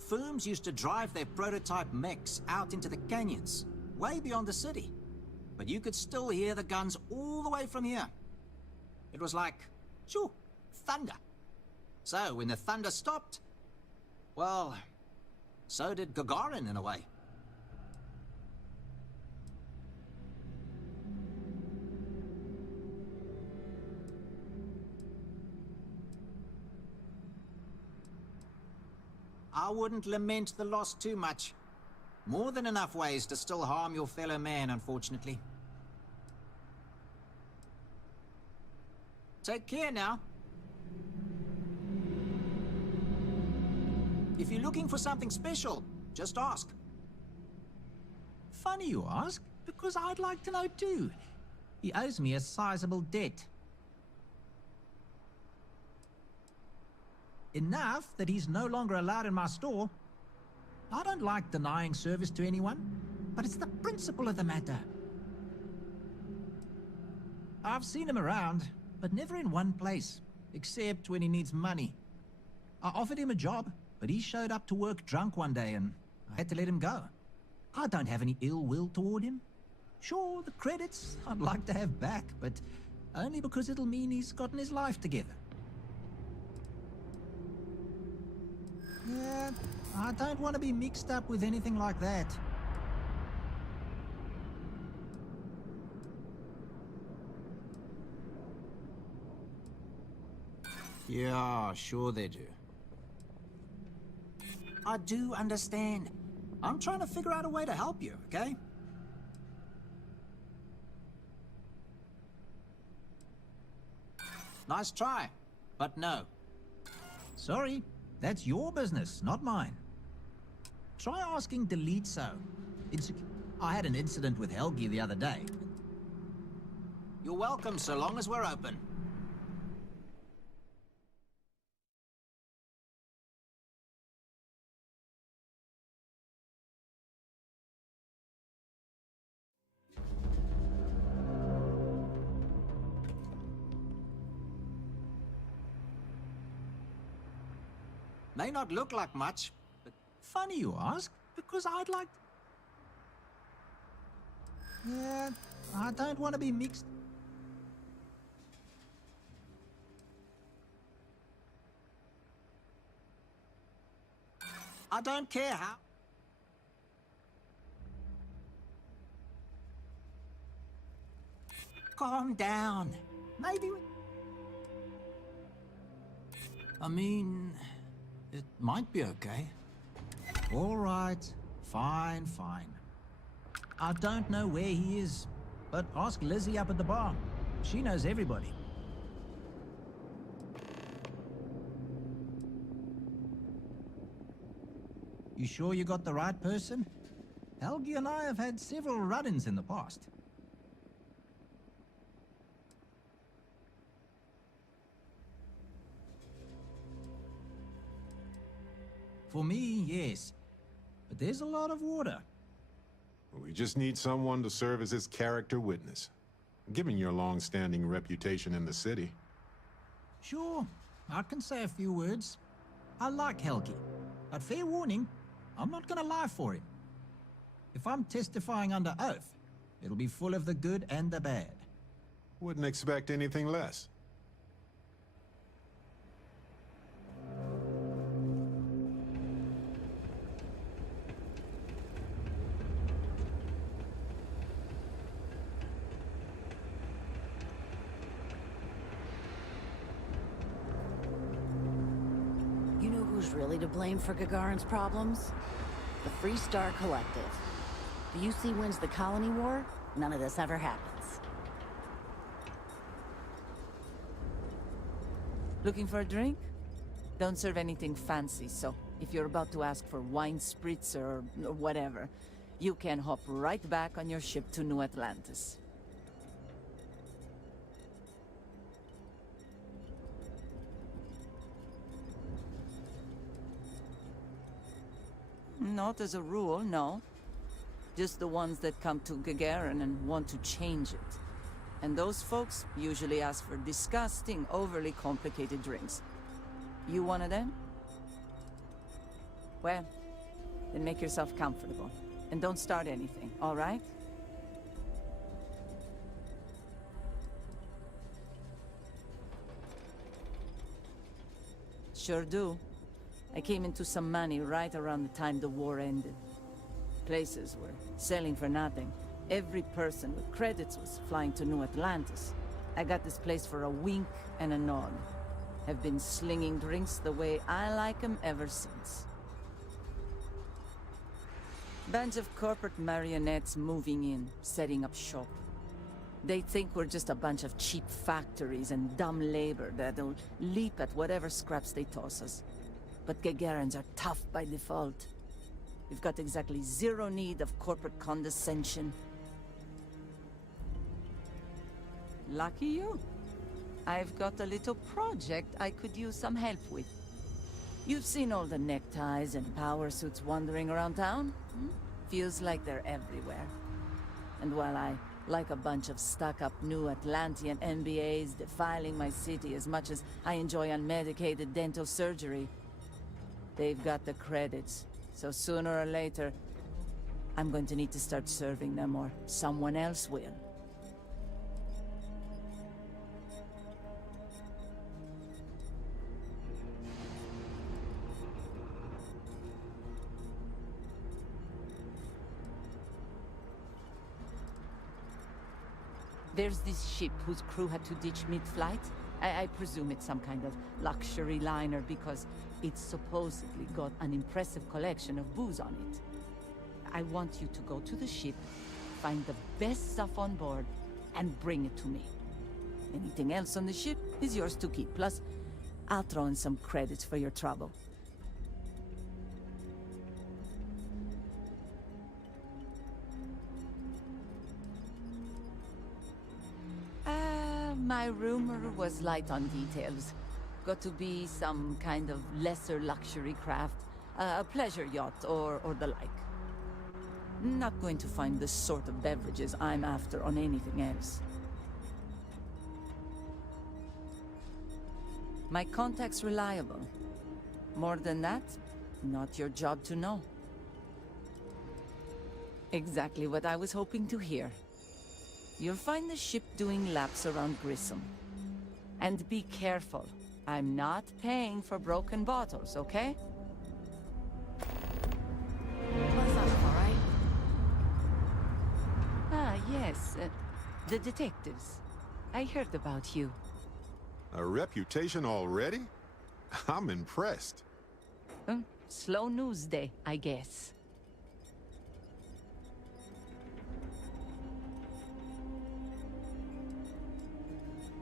Firms used to drive their prototype mechs out into the canyons, way beyond the city. But you could still hear the guns all the way from here. It was like, shoo, thunder. So when the thunder stopped, well, so did Gagarin in a way. I wouldn't lament the loss too much. More than enough ways to still harm your fellow man, unfortunately. Take care now. If you're looking for something special, just ask. Funny you ask, because I'd like to know too. He owes me a sizable debt. Enough that he's no longer allowed in my store. I don't like denying service to anyone, but it's the principle of the matter. I've seen him around, but never in one place, except when he needs money. I offered him a job, but he showed up to work drunk one day and I had to let him go. I don't have any ill will toward him. Sure, the credits I'd like to have back, but only because it'll mean he's gotten his life together. Yeah, I don't want to be mixed up with anything like that. Yeah, sure they do. I do understand. I'm trying to figure out a way to help you, okay? Nice try, but no. Sorry, that's your business, not mine. Try asking Delito. I had an incident with Helgi the other day. You're welcome so long as we're open. May not look like much, but Funny you ask, because I'd like... Yeah, I don't want to be mixed... I don't care how. Calm down. Maybe we... I mean, it might be okay. All right, fine. I don't know where he is, but ask Lizzie up at the bar. She knows everybody. You sure you got the right person? Helgi and I have had several run-ins in the past. For me, yes. But there's a lot of water. We just need someone to serve as his character witness. Given your long-standing reputation in the city. Sure, I can say a few words. I like Helgi, but fair warning, I'm not gonna lie for him. If I'm testifying under oath, it'll be full of the good and the bad. Wouldn't expect anything less. You know who's really to blame for Gagarin's problems? The Free Star Collective. The UC wins the colony war, none of this ever happens. Looking for a drink? Don't serve anything fancy, so if you're about to ask for wine spritz or whatever, you can hop right back on your ship to New Atlantis. Not as a rule, no. Just the ones that come to Gagarin and want to change it. And those folks usually ask for disgusting, overly complicated drinks. You one of them? Well, then make yourself comfortable. And don't start anything, all right? Sure do. I came into some money right around the time the war ended. Places were selling for nothing. Every person with credits was flying to New Atlantis. I got this place for a wink and a nod. Have been slinging drinks the way I like them ever since. Bunch of corporate marionettes moving in, setting up shop. They think we're just a bunch of cheap factories and dumb labor that'll leap at whatever scraps they toss us. But Gagarins are tough by default. We've got exactly zero need of corporate condescension. Lucky you. I've got a little project I could use some help with. You've seen all the neckties and power suits wandering around town? Feels like they're everywhere. And while I like a bunch of stuck-up new Atlantean MBAs defiling my city as much as I enjoy unmedicated dental surgery, they've got the credits, So sooner or later, I'm going to need to start serving them, or someone else will. There's this ship whose crew had to ditch mid-flight. I presume it's some kind of luxury liner because it's supposedly got an impressive collection of booze on it. I want you to go to the ship, find the best stuff on board, and bring it to me. Anything else on the ship is yours to keep. Plus, I'll throw in some credits for your trouble. My rumor was light on details. Got to be some kind of lesser luxury craft, a pleasure yacht or the like. Not going to find the sort of beverages I'm after on anything else. My contact's reliable. More than that, not your job to know. Exactly what I was hoping to hear. You'll find the ship doing laps around Grissom. And be careful. I'm not paying for broken bottles, okay? What's up, all right? Ah, yes. The detectives. I heard about you. A reputation already? I'm impressed. Slow news day, I guess.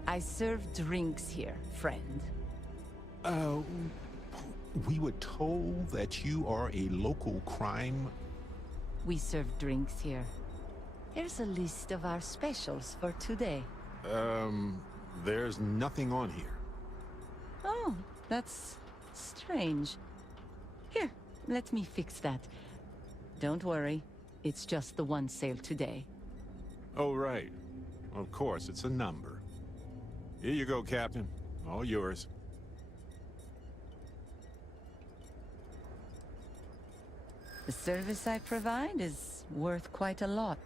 I serve drinks here, friend. We were told that you are a local crime... We serve drinks here. Here's a list of our specials for today. There's nothing on here. Oh, that's strange. Here, let me fix that. Don't worry, it's just the one sale today. Oh, right. Of course, it's a number. Here you go, Captain. All yours. The service I provide is worth quite a lot.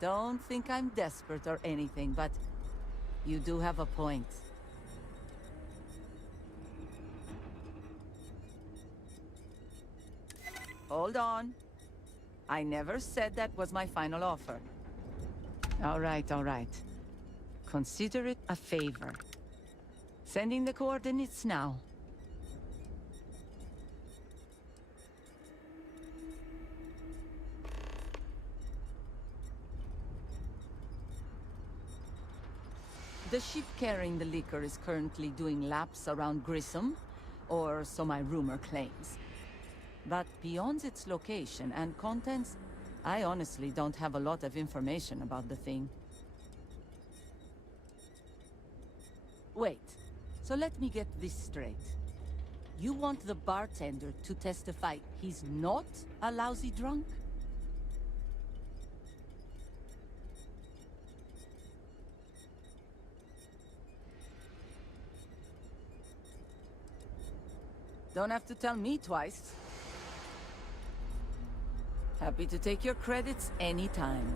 Don't think I'm desperate or anything, but you do have a point. Hold on. I never said that was my final offer. All right, all right. Consider it a favor. Sending the coordinates now. The ship carrying the liquor is currently doing laps around Grissom, or so my rumor claims. But beyond its location and contents, I honestly don't have a lot of information about the thing. Wait, so let me get this straight. You want the bartender to testify he's not a lousy drunk? Don't have to tell me twice. Happy to take your credits anytime.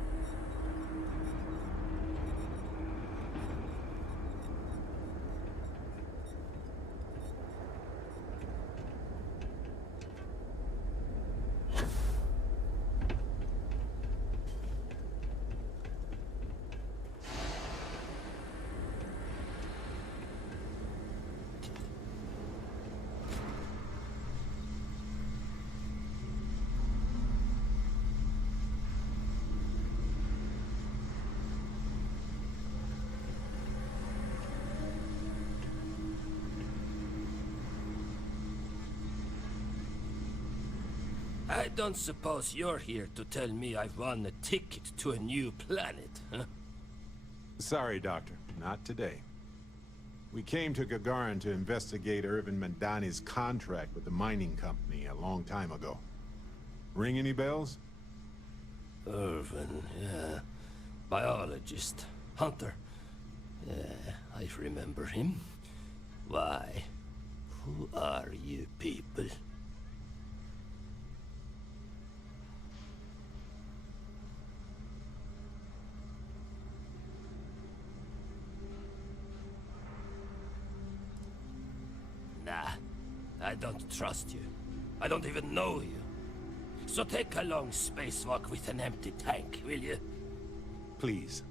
I don't suppose you're here to tell me I've won a ticket to a new planet, huh? Sorry, Doctor. Not today. We came to Gagarin to investigate Irvin Mandani's contract with the mining company a long time ago. Ring any bells? Irvin, yeah. Biologist. Hunter. Yeah, I remember him. Why? Who are you people? Nah, I don't trust you. I don't even know you. So take a long spacewalk with an empty tank, will you? Please.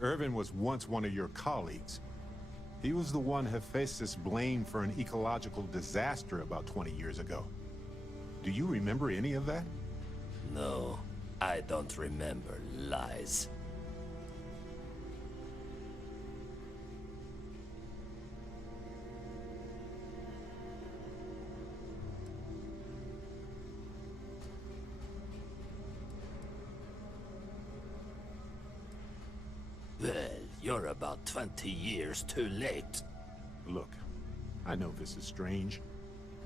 Irvin was once one of your colleagues. He was the one Hephaestus blamed for an ecological disaster about 20 years ago. Do you remember any of that? No, I don't remember lies. Well, you're about 20 years too late. Look, I know this is strange.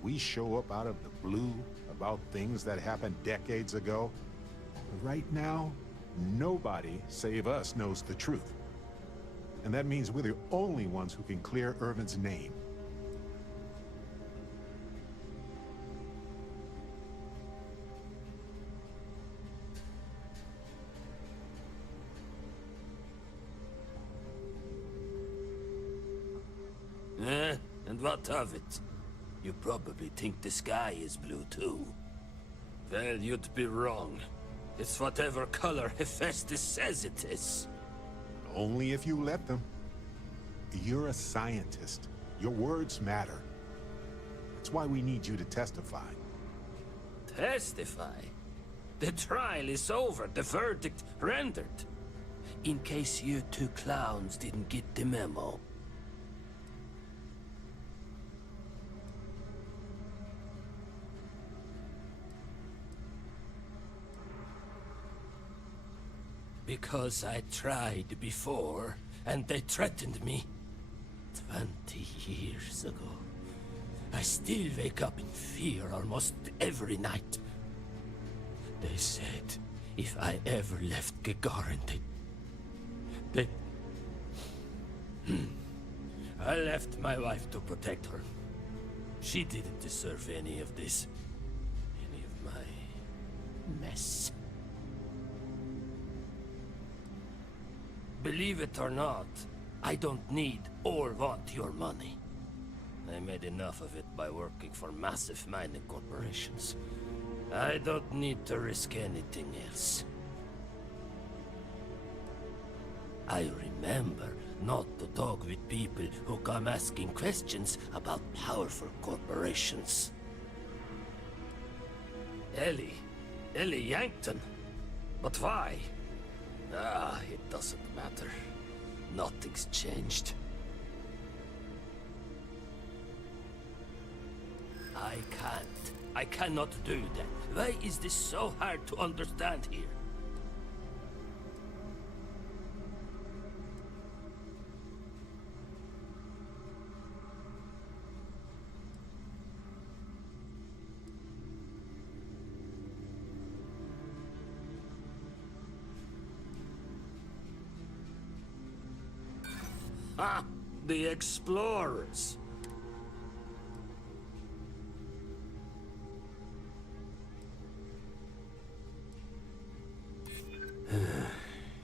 We show up out of the blue about things that happened decades ago. But right now, nobody save us knows the truth. And that means we're the only ones who can clear Irvin's name. And what of it? You probably think the sky is blue too. Well, you'd be wrong. It's whatever color Hephaestus says it is. Only if you let them. You're a scientist. Your words matter. That's why we need you to testify. Testify? The trial is over, the verdict rendered. In case you two clowns didn't get the memo. Because I tried before, and they threatened me. 20 years ago. I still wake up in fear almost every night. They said if I ever left Gagarin, I left my wife to protect her. She didn't deserve any of this. Any of my mess. Believe it or not, I don't need or want your money. I made enough of it by working for massive mining corporations. I don't need to risk anything else. I remember not to talk with people who come asking questions about powerful corporations. Ellie Yankton. But why? It doesn't matter. Nothing's changed. I cannot do that. Why is this so hard to understand here? Ah, the explorers.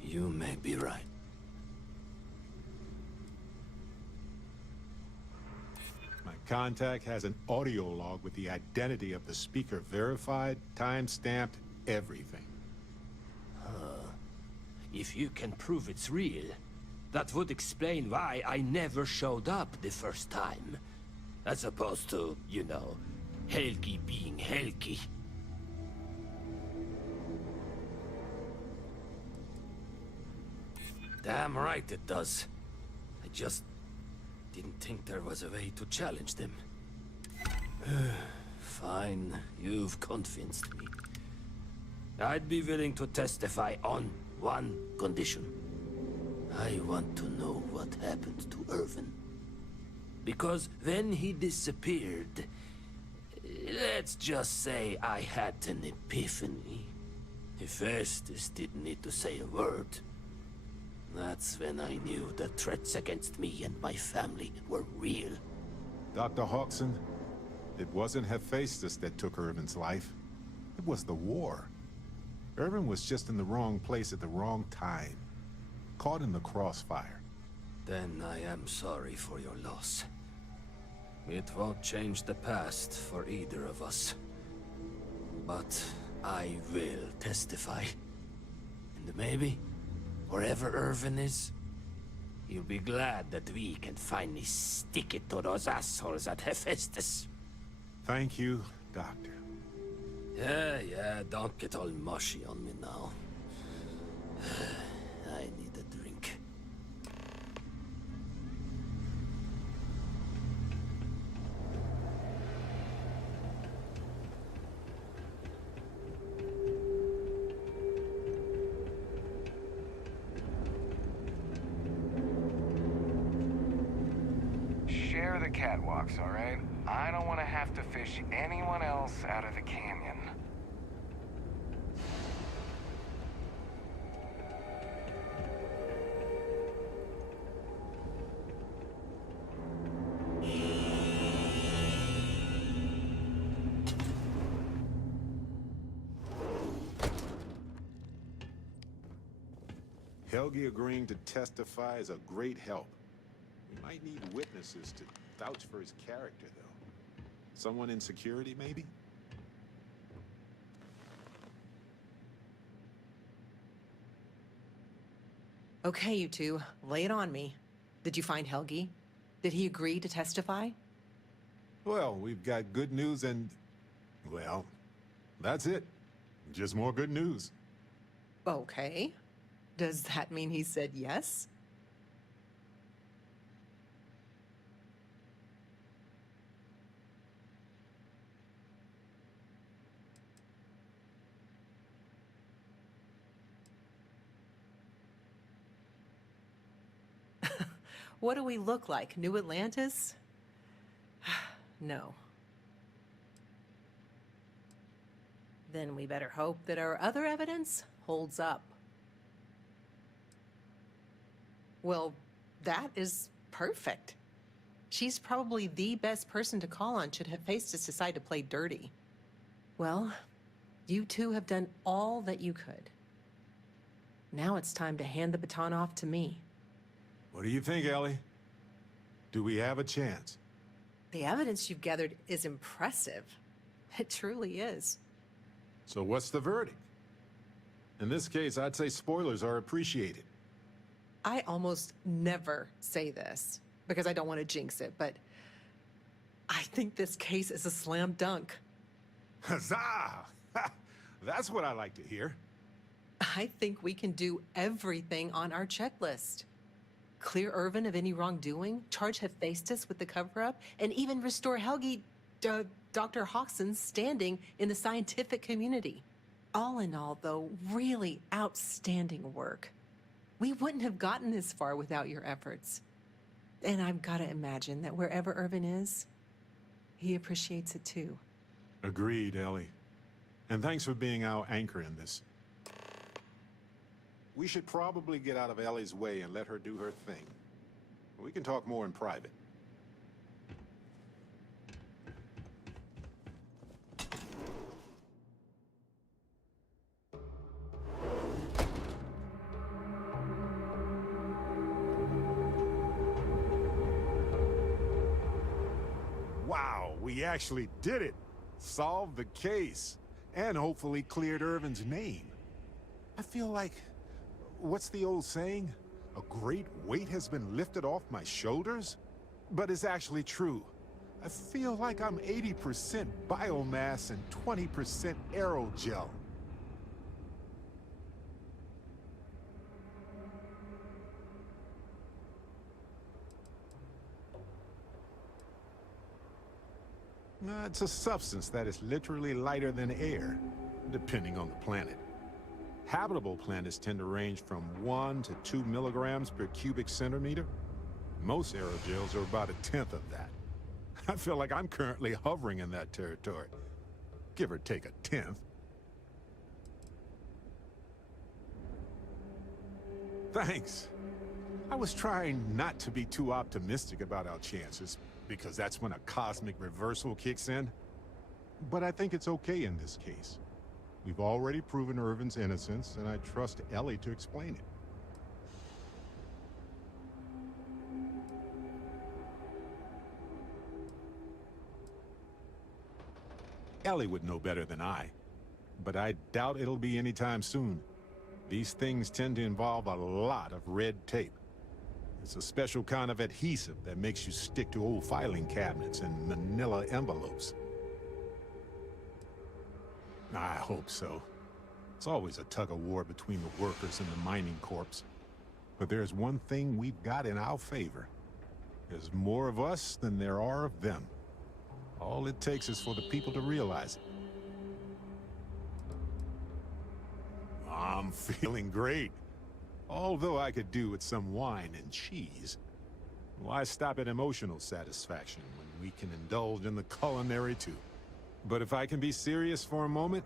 You may be right. My contact has an audio log with the identity of the speaker verified, time-stamped, everything. If you can prove it's real, that would explain why I never showed up the first time. As opposed to, you know, Helgi being Helgi. Damn right it does. I just didn't think there was a way to challenge them. Fine, you've convinced me. I'd be willing to testify on one condition. I want to know what happened to Irvin. Because when he disappeared, let's just say I had an epiphany. Hephaestus didn't need to say a word. That's when I knew the threats against me and my family were real. Dr. Hawkson, it wasn't Hephaestus that took Irvin's life. It was the war. Irvin was just in the wrong place at the wrong time. Caught in the crossfire. Then I am sorry for your loss. It won't change the past for either of us. But I will testify. And maybe, wherever Irvin is, he'll be glad that we can finally stick it to those assholes at Hephaestus. Thank you, Doctor. Yeah, don't get all mushy on me now. I need a drink. Share the catwalks, all right? I don't want to have to fish anyone else out of the canyon. Helgi agreeing to testify is a great help. We might need witnesses to vouch for his character, though. Someone in security, maybe? Okay, you two, lay it on me. Did you find Helgi? Did he agree to testify? Well, we've got good news and... well, that's it. Just more good news. Okay. Does that mean he said yes? What do we look like? New Atlantis? No. Then we better hope that our other evidence holds up. Well, that is perfect. She's probably the best person to call on should Hephaestus decide to play dirty. Well, you two have done all that you could. Now it's time to hand the baton off to me. What do you think, Ellie? Do we have a chance? The evidence you've gathered is impressive. It truly is. So what's the verdict? In this case, I'd say spoilers are appreciated. I almost never say this because I don't want to jinx it, but I think this case is a slam dunk. Huzzah! That's what I like to hear. I think we can do everything on our checklist. Clear Irvin of any wrongdoing, charge Hephaestus with the cover-up, and even restore Helgi, Dr. Hawkson's standing in the scientific community. All in all, though, really outstanding work. We wouldn't have gotten this far without your efforts. And I've got to imagine that wherever Irvin is, he appreciates it too. Agreed, Ellie. And thanks for being our anchor in this. We should probably get out of Ellie's way and let her do her thing. We can talk more in private. Wow, we actually did it! Solved the case. And hopefully cleared Irvin's name. I feel like... what's the old saying? A great weight has been lifted off my shoulders? But it's actually true. I feel like I'm 80% biomass and 20% aerogel. It's a substance that is literally lighter than air, depending on the planet. Habitable planets tend to range from 1 to 2 milligrams per cubic centimeter. Most aerogels are about 1/10 of that. I feel like I'm currently hovering in that territory. Give or take 1/10. Thanks. I was trying not to be too optimistic about our chances, because that's when a cosmic reversal kicks in. But I think it's okay in this case. We've already proven Irvin's innocence, and I trust Ellie to explain it. Ellie would know better than I, but I doubt it'll be anytime soon. These things tend to involve a lot of red tape. It's a special kind of adhesive that makes you stick to old filing cabinets and manila envelopes. I hope so. It's always a tug-of-war between the workers and the mining corps. But there's one thing we've got in our favor. There's more of us than there are of them. All it takes is for the people to realize it. I'm feeling great. Although I could do with some wine and cheese. Why stop at emotional satisfaction when we can indulge in the culinary too? But if I can be serious for a moment,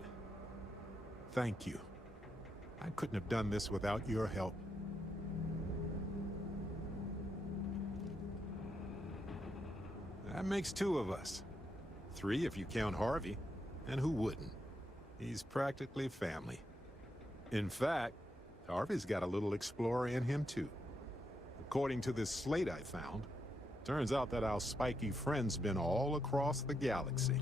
thank you. I couldn't have done this without your help. That makes two of us. Three if you count Harvey. And who wouldn't? He's practically family. In fact, Harvey's got a little explorer in him too. According to this slate I found, turns out that our spiky friend's been all across the galaxy.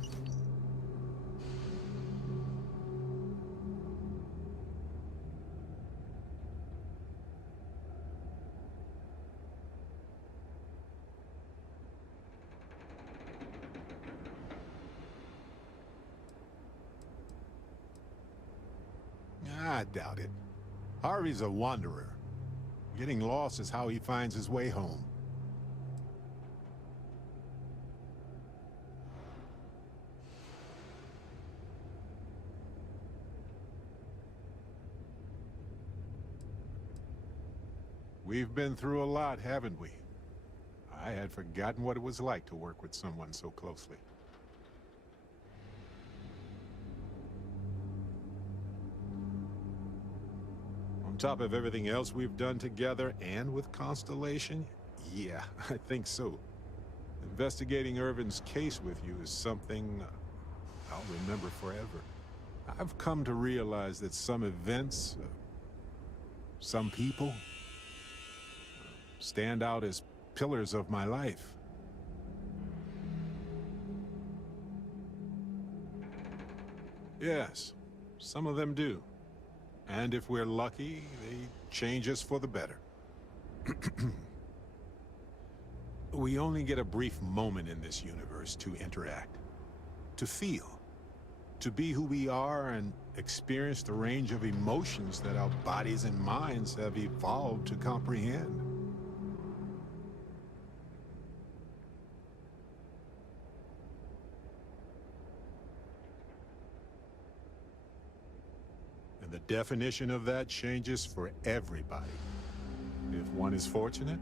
I doubt it. Harvey's a wanderer. Getting lost is how he finds his way home. We've been through a lot, haven't we? I had forgotten what it was like to work with someone so closely. On top of everything else we've done together and with Constellation, yeah, I think so. Investigating Irvin's case with you is something I'll remember forever. I've come to realize that some events, some people, stand out as pillars of my life. Yes, some of them do. And if we're lucky, they change us for the better. We only get a brief moment in this universe to interact, to feel, to be who we are and experience the range of emotions that our bodies and minds have evolved to comprehend. And the definition of that changes for everybody. If one is fortunate,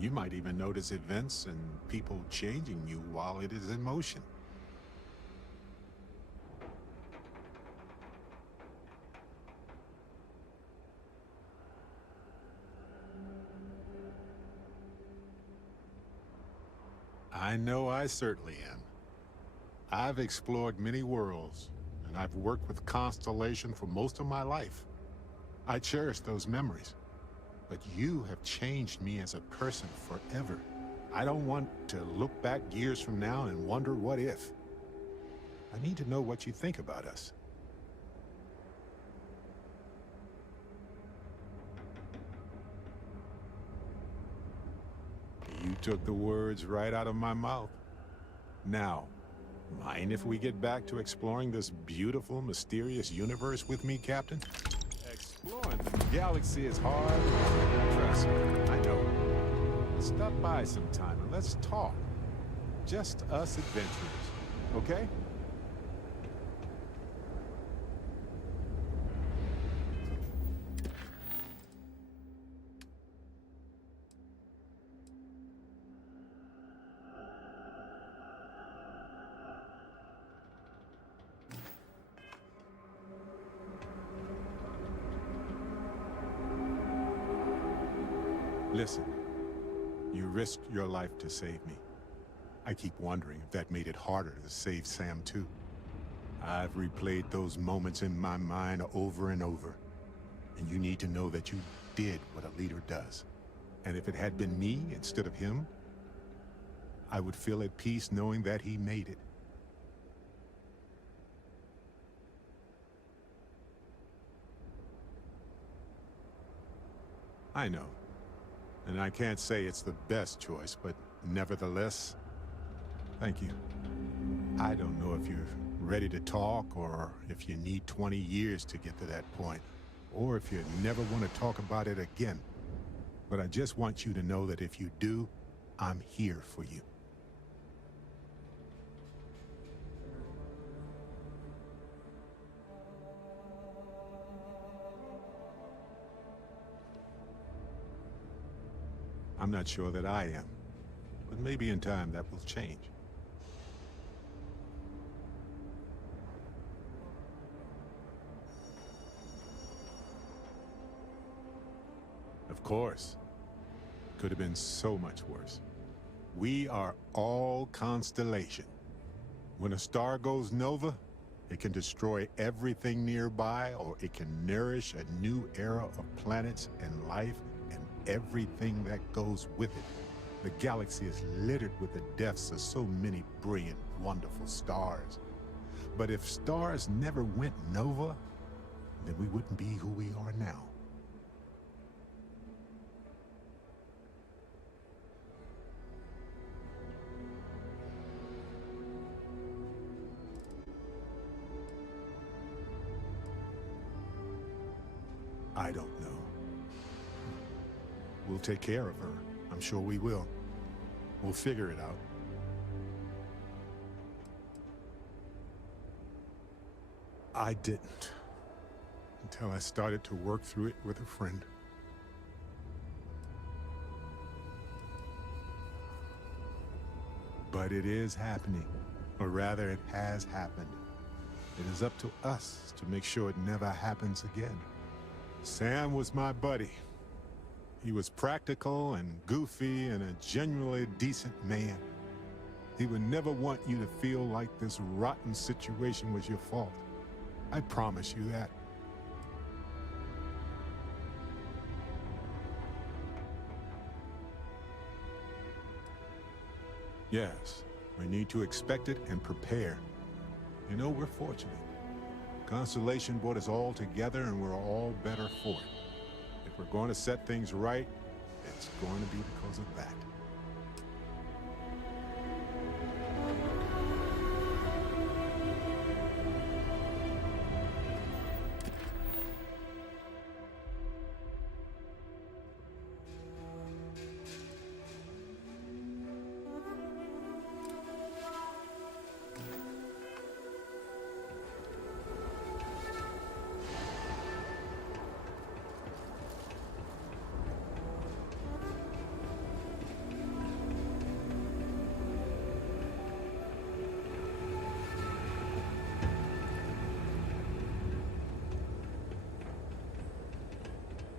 you might even notice events and people changing you while it is in motion. I know I certainly am. I've explored many worlds, and I've worked with Constellation for most of my life. I cherish those memories. But you have changed me as a person forever. I don't want to look back years from now and wonder what if. I need to know what you think about us. You took the words right out of my mouth. Now, mind if we get back to exploring this beautiful, mysterious universe with me, Captain? Exploring the galaxy is hard. Trust me, I know. Stop by sometime and let's talk. Just us adventurers, okay? Listen, you risked your life to save me. I keep wondering if that made it harder to save Sam too. I've replayed those moments in my mind over and over. And you need to know that you did what a leader does. And if it had been me instead of him, I would feel at peace knowing that he made it. I know. And I can't say it's the best choice, but nevertheless, thank you. I don't know if you're ready to talk, or if you need 20 years to get to that point, or if you never want to talk about it again. But I just want you to know that if you do, I'm here for you. I'm not sure that I am, but maybe in time that will change. Of course. Could have been so much worse. We are all constellation. When a star goes nova, it can destroy everything nearby, or it can nourish a new era of planets and life and everything that goes with it. The galaxy is littered with the deaths of so many brilliant, wonderful stars. But if stars never went nova, then we wouldn't be who we are now. I don't know. We'll take care of her. I'm sure we will. We'll figure it out. I didn't. Until I started to work through it with a friend. But it is happening. Or rather, it has happened. It is up to us to make sure it never happens again. Sam was my buddy. He was practical and goofy and a genuinely decent man. He would never want you to feel like this rotten situation was your fault. I promise you that. Yes, we need to expect it and prepare. You know, we're fortunate. Constellation brought us all together, and we're all better for it. If we're going to set things right, it's going to be because of that.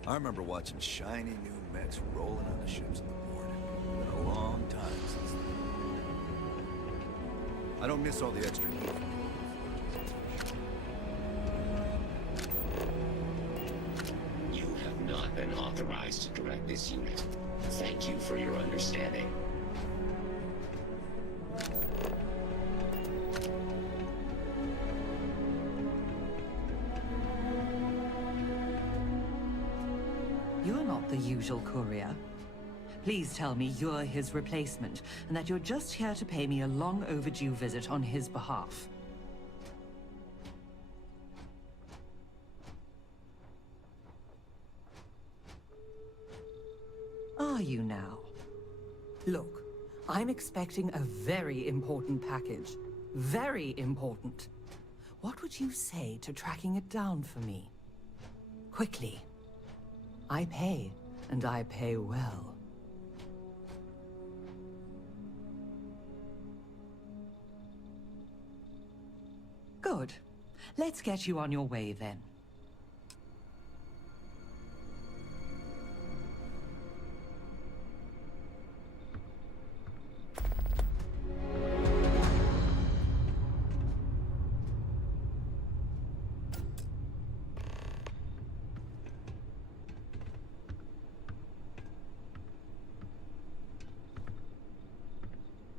I remember watching shiny new mechs rolling onto ships in the port. Been a long time since then. I don't miss all the extra heat. You have not been authorized to direct this unit. Thank you for your understanding. You're not the usual courier. Please tell me you're his replacement, and that you're just here to pay me a long overdue visit on his behalf. Are you now? Look, I'm expecting a very important package. Very important. What would you say to tracking it down for me? Quickly. I pay, and I pay well. Good. Let's get you on your way then.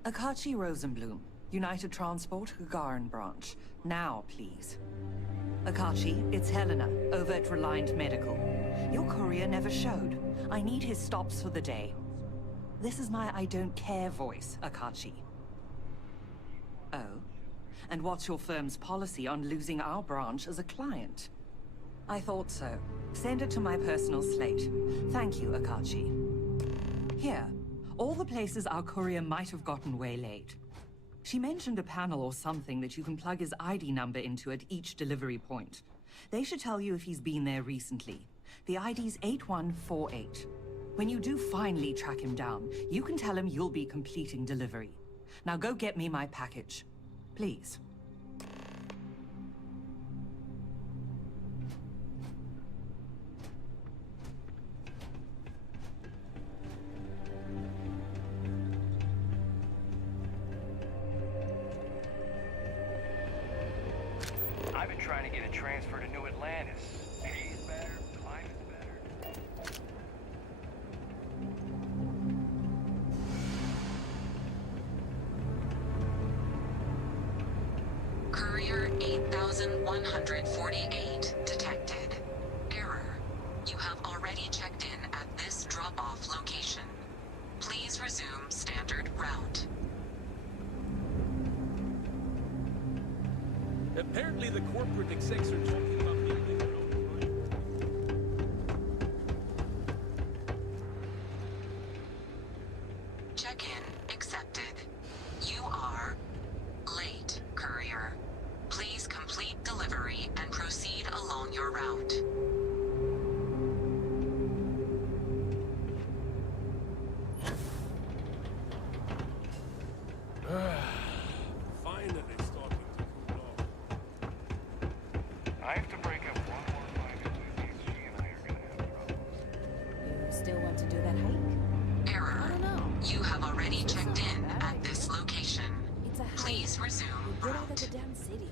Akachi Rosenblum, United Transport, Gagarin branch. Now, please. Akachi, it's Helena, over at Reliant Medical. Your courier never showed. I need his stops for the day. This is my I don't care voice, Akachi. Oh? And what's your firm's policy on losing our branch as a client? I thought so. Send it to my personal slate. Thank you, Akachi. Here, all the places our courier might have gotten waylaid. She mentioned a panel or something that you can plug his ID number into at each delivery point. They should tell you if he's been there recently. The ID's 8148. When you do finally track him down, you can tell him you'll be completing delivery. Now go get me my package. Please. I've been trying to get a transfer to New Atlantis. Pays better, climate's better. Courier 8148 detected. Error. You have already checked in at this drop-off location. Please resume standard route. Apparently the corporate execs are talking about building their own Check-in accepted. You are late, courier. Please complete delivery and proceed along your route. Finally starting to cool off. I have to break up one more fight between she and I are gonna have problems. You still want to do that hike? Error. I don't know. You have already checked in at this location. It's a hike. Please resume Get out of route. the damn city.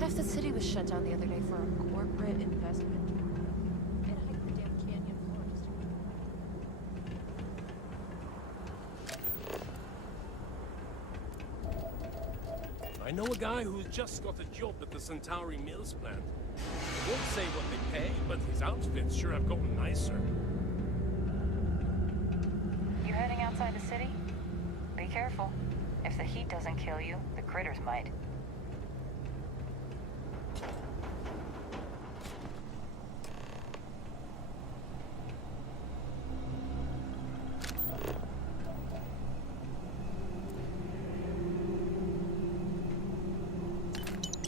Half the city was shut down the other day for a corporate investment. And I hiked the damn canyon forest. I know a guy who's just got a job at the Centauri Mills plant. I won't say what they pay, but his outfits sure have gotten nicer. You heading outside the city? Be careful. If the heat doesn't kill you, the critters might.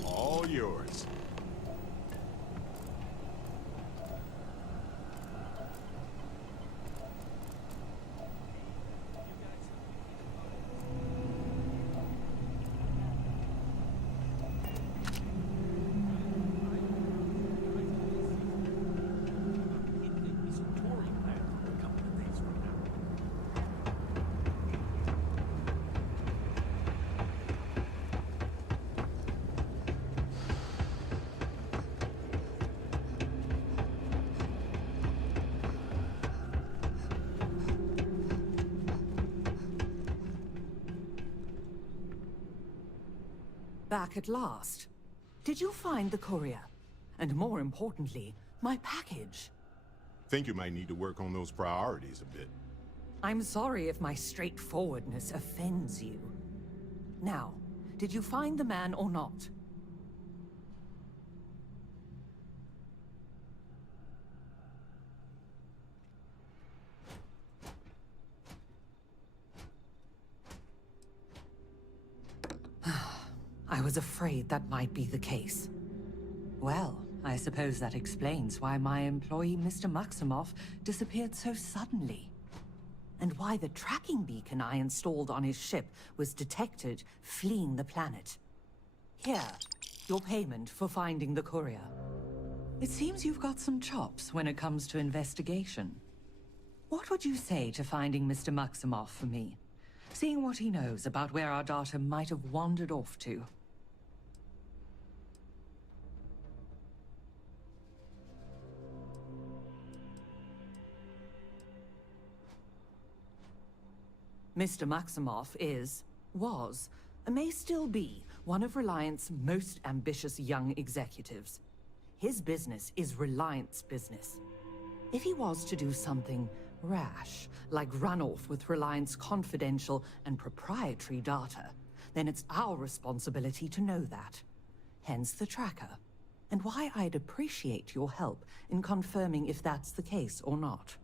All yours. Back at last. Did you find the courier? And more importantly, my package? Think you might need to work on those priorities a bit. I'm sorry if my straightforwardness offends you. Now, did you find the man or not? I was afraid that might be the case. Well, I suppose that explains why my employee, Mr. Maximoff, disappeared so suddenly. And why the tracking beacon I installed on his ship was detected fleeing the planet. Here, your payment for finding the courier. It seems you've got some chops when it comes to investigation. What would you say to finding Mr. Maximoff for me? Seeing what he knows about where our data might have wandered off to. Mr. Maximoff was, and may still be, one of Reliant's most ambitious young executives. His business is Reliant's business. If he was to do something rash, like run off with Reliant's confidential and proprietary data, then it's our responsibility to know that. Hence the tracker, and why I'd appreciate your help in confirming if that's the case or not.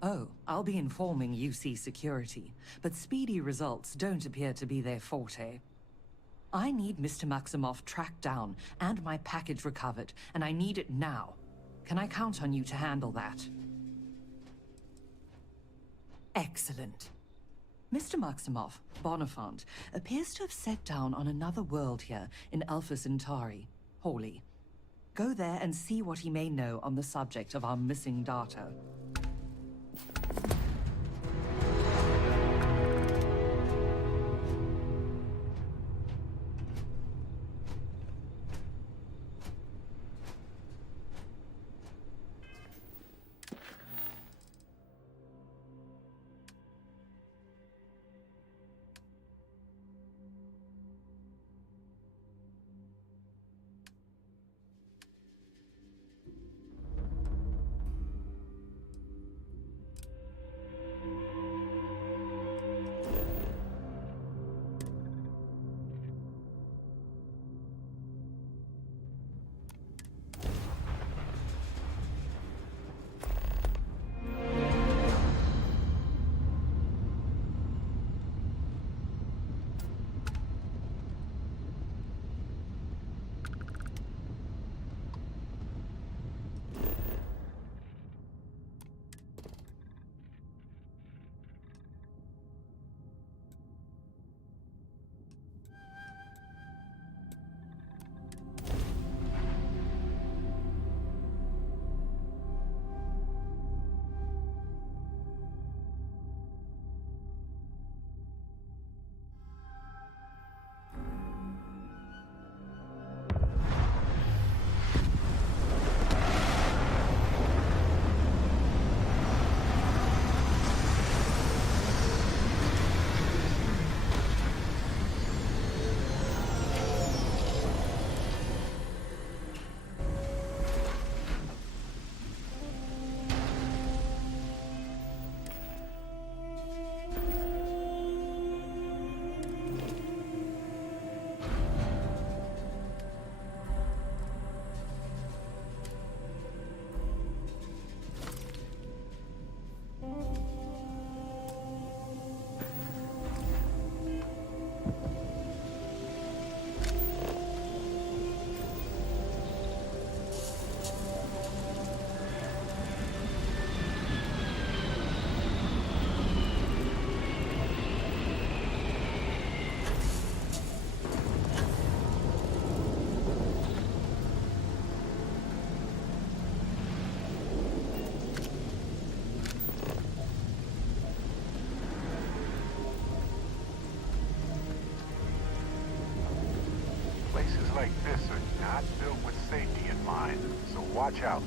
Oh, I'll be informing UC Security, but speedy results don't appear to be their forte. I need Mr. Maximoff tracked down and my package recovered, and I need it now. Can I count on you to handle that? Excellent. Mr. Maximoff, Bonifant, appears to have set down on another world here in Alpha Centauri, Hawley. Go there and see what he may know on the subject of our missing data. Places like this are not built with safety in mind, so watch out.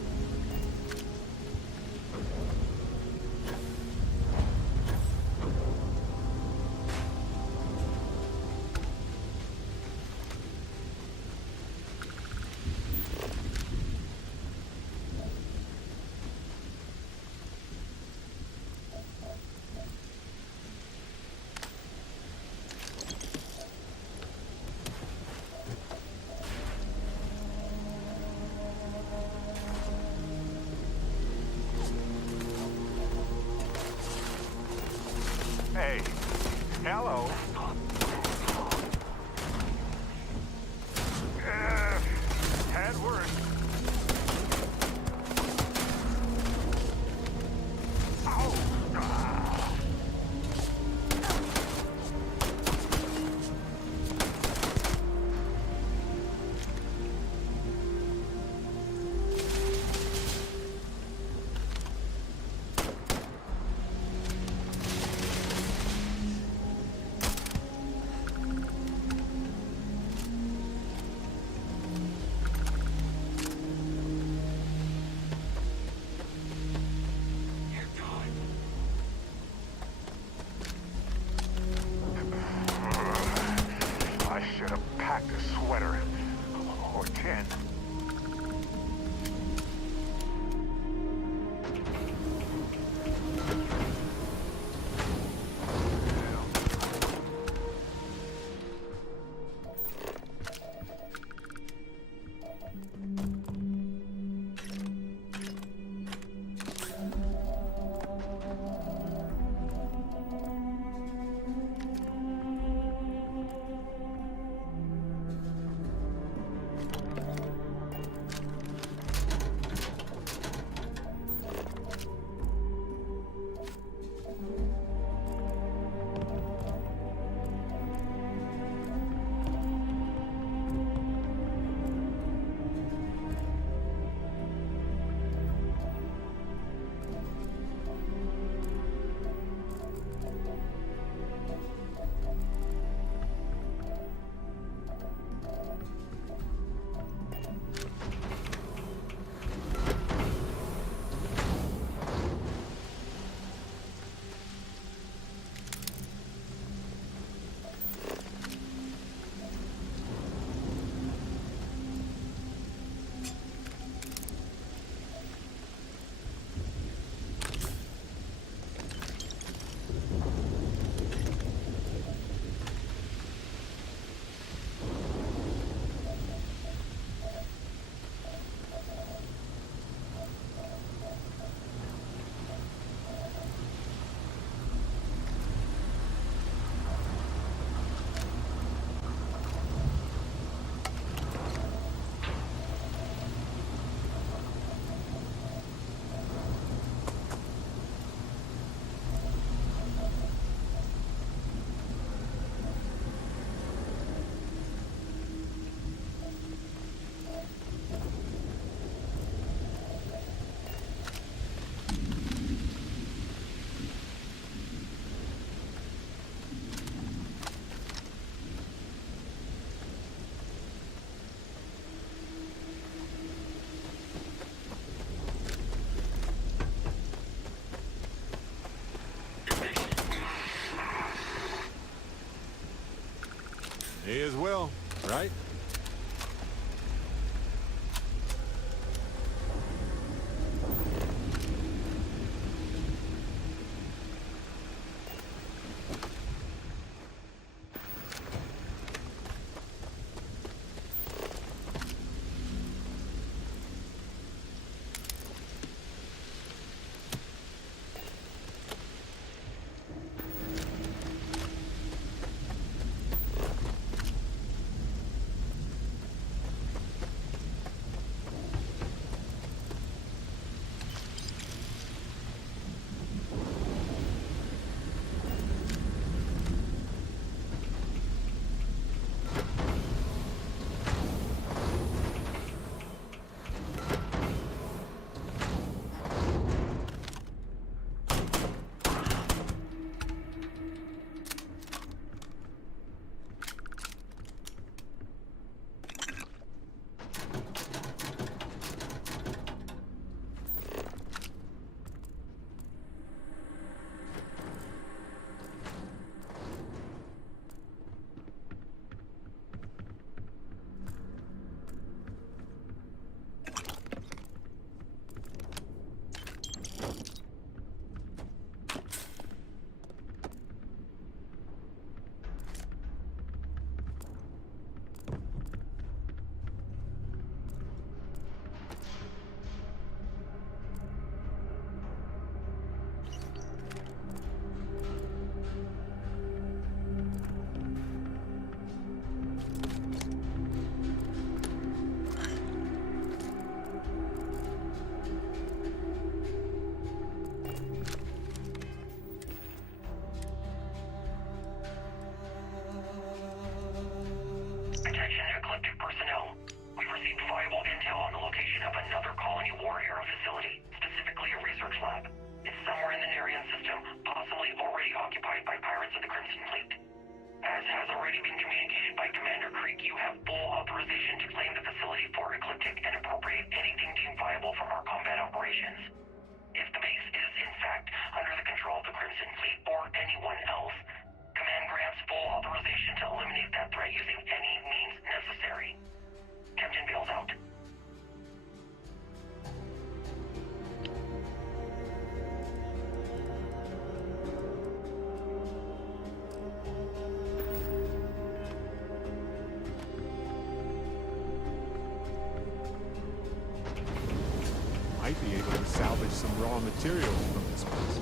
Might be able to salvage some raw materials from this place.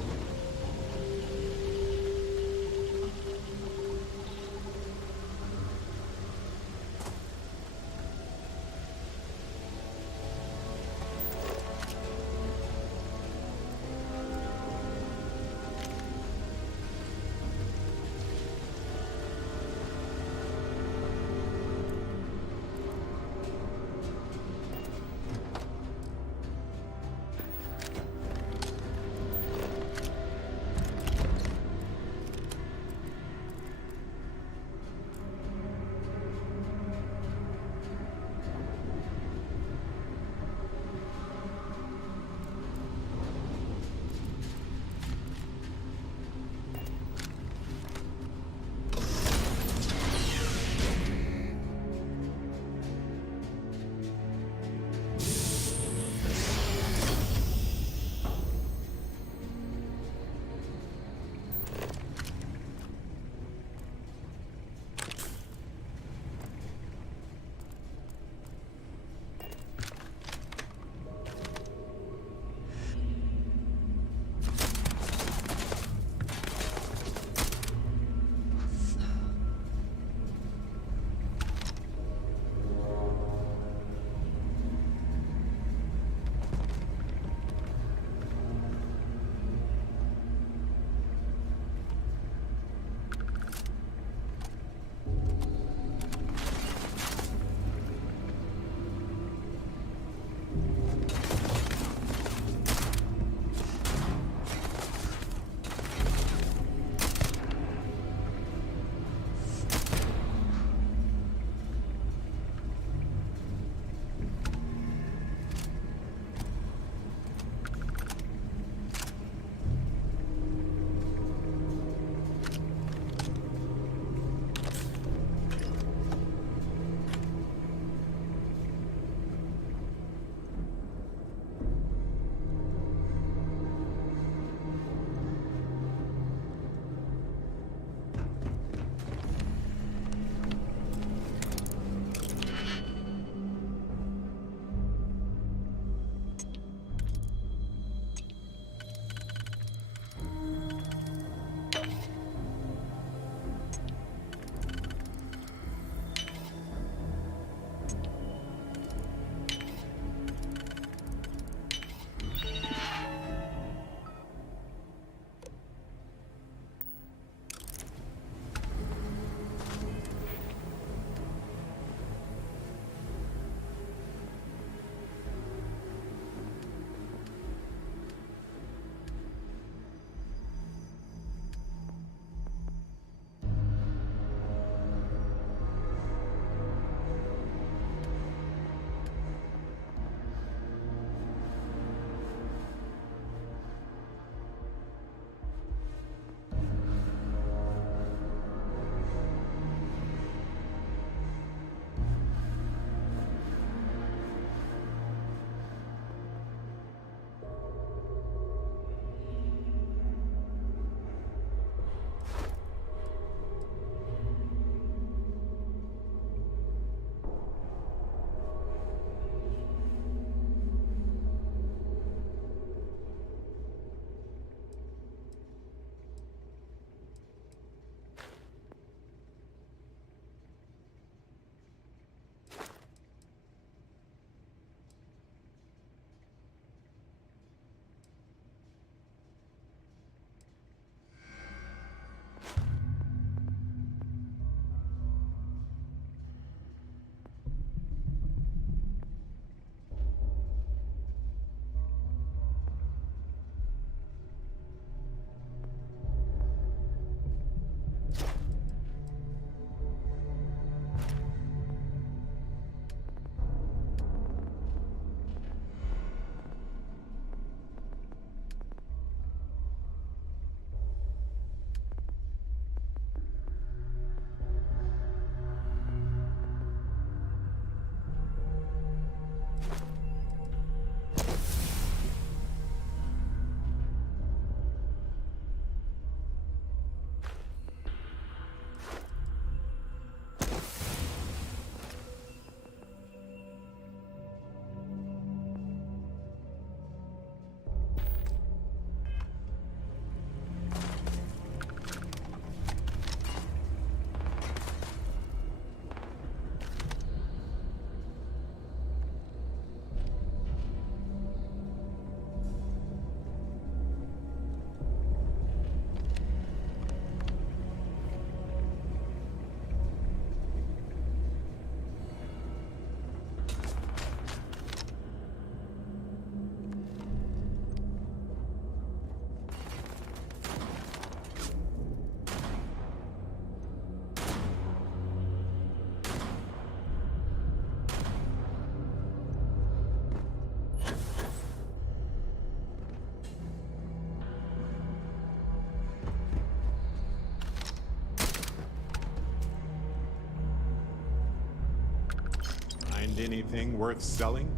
find anything worth selling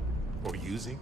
or using?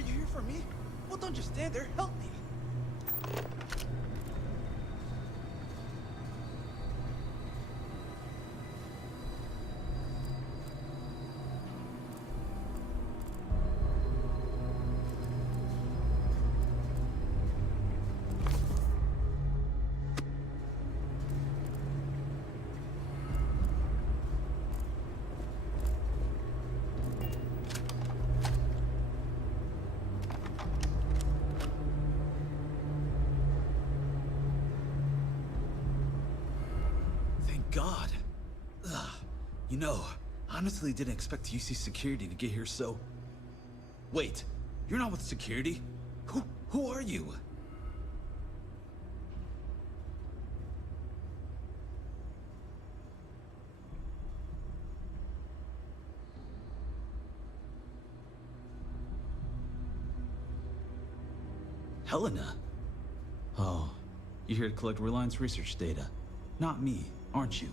Are you here for me? Well, don't just stand there. Help me. God. Ugh. You know, honestly didn't expect UC security to get here so... Wait, you're not with security? Who are you? Helena? Oh, you're here to collect Reliance research data. Not me, aren't you?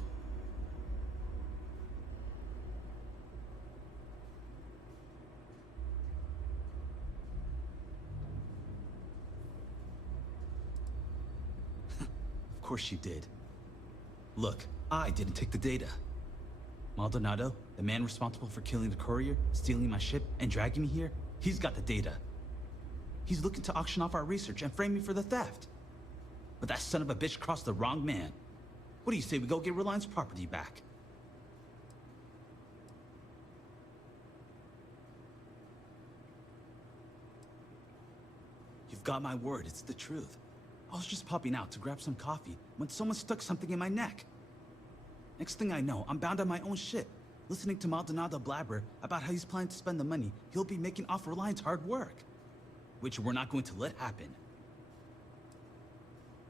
Of course you did. Look, I didn't take the data. Maldonado, the man responsible for killing the courier, stealing my ship, and dragging me here, he's got the data. He's looking to auction off our research and frame me for the theft. But that son of a bitch crossed the wrong man. What do you say we go get Reliance property back? You've got my word, it's the truth. I was just popping out to grab some coffee when someone stuck something in my neck. Next thing I know, I'm bound on my own ship, listening to Maldonado blabber about how he's planning to spend the money he'll be making off Reliance hard work. Which we're not going to let happen.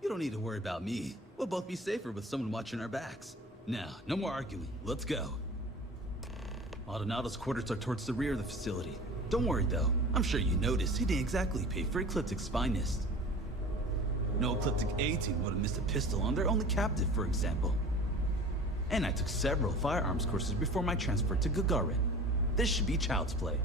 You don't need to worry about me. We'll both be safer with someone watching our backs. Now, no more arguing. Let's go. Maldonado's quarters are towards the rear of the facility. Don't worry, though. I'm sure you noticed he didn't exactly pay for Ecliptic's finest. No Ecliptic A-team would have missed a pistol on their only captive, for example. And I took several firearms courses before my transfer to Gagarin. This should be child's play.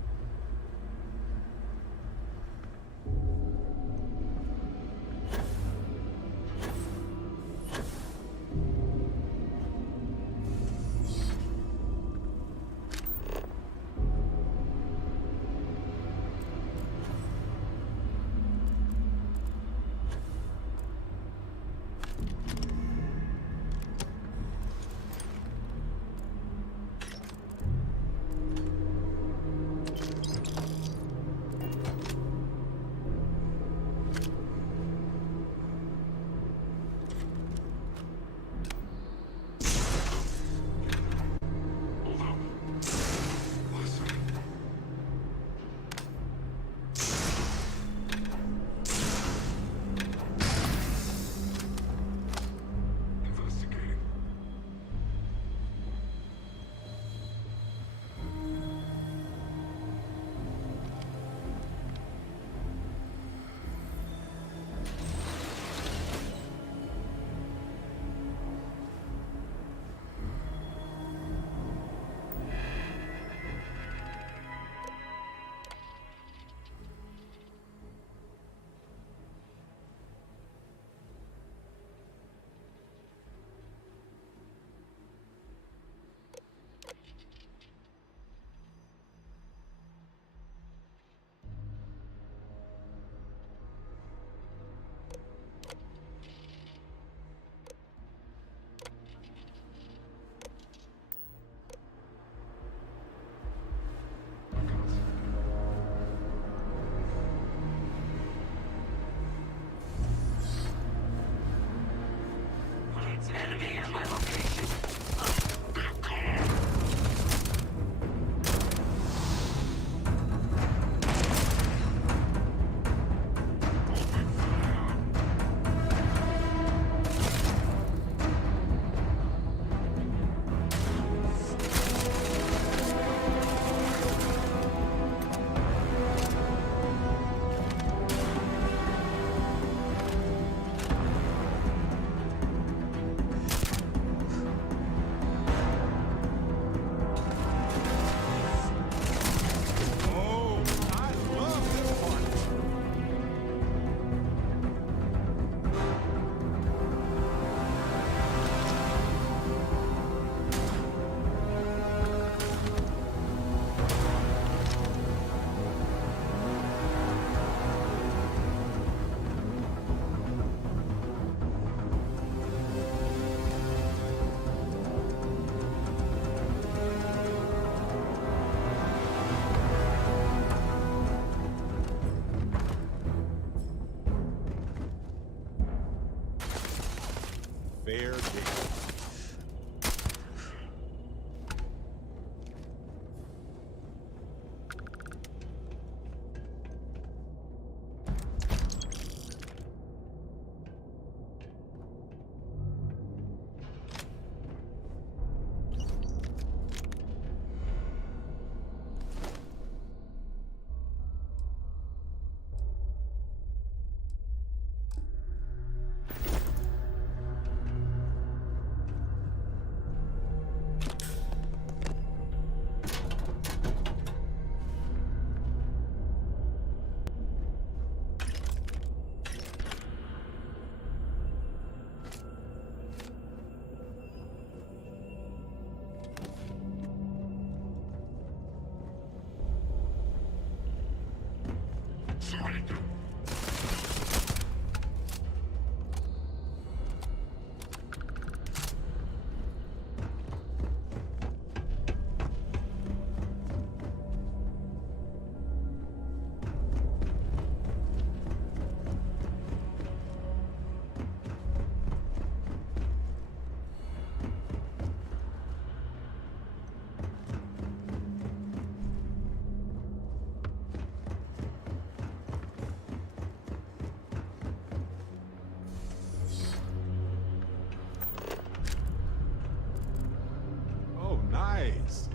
Nice!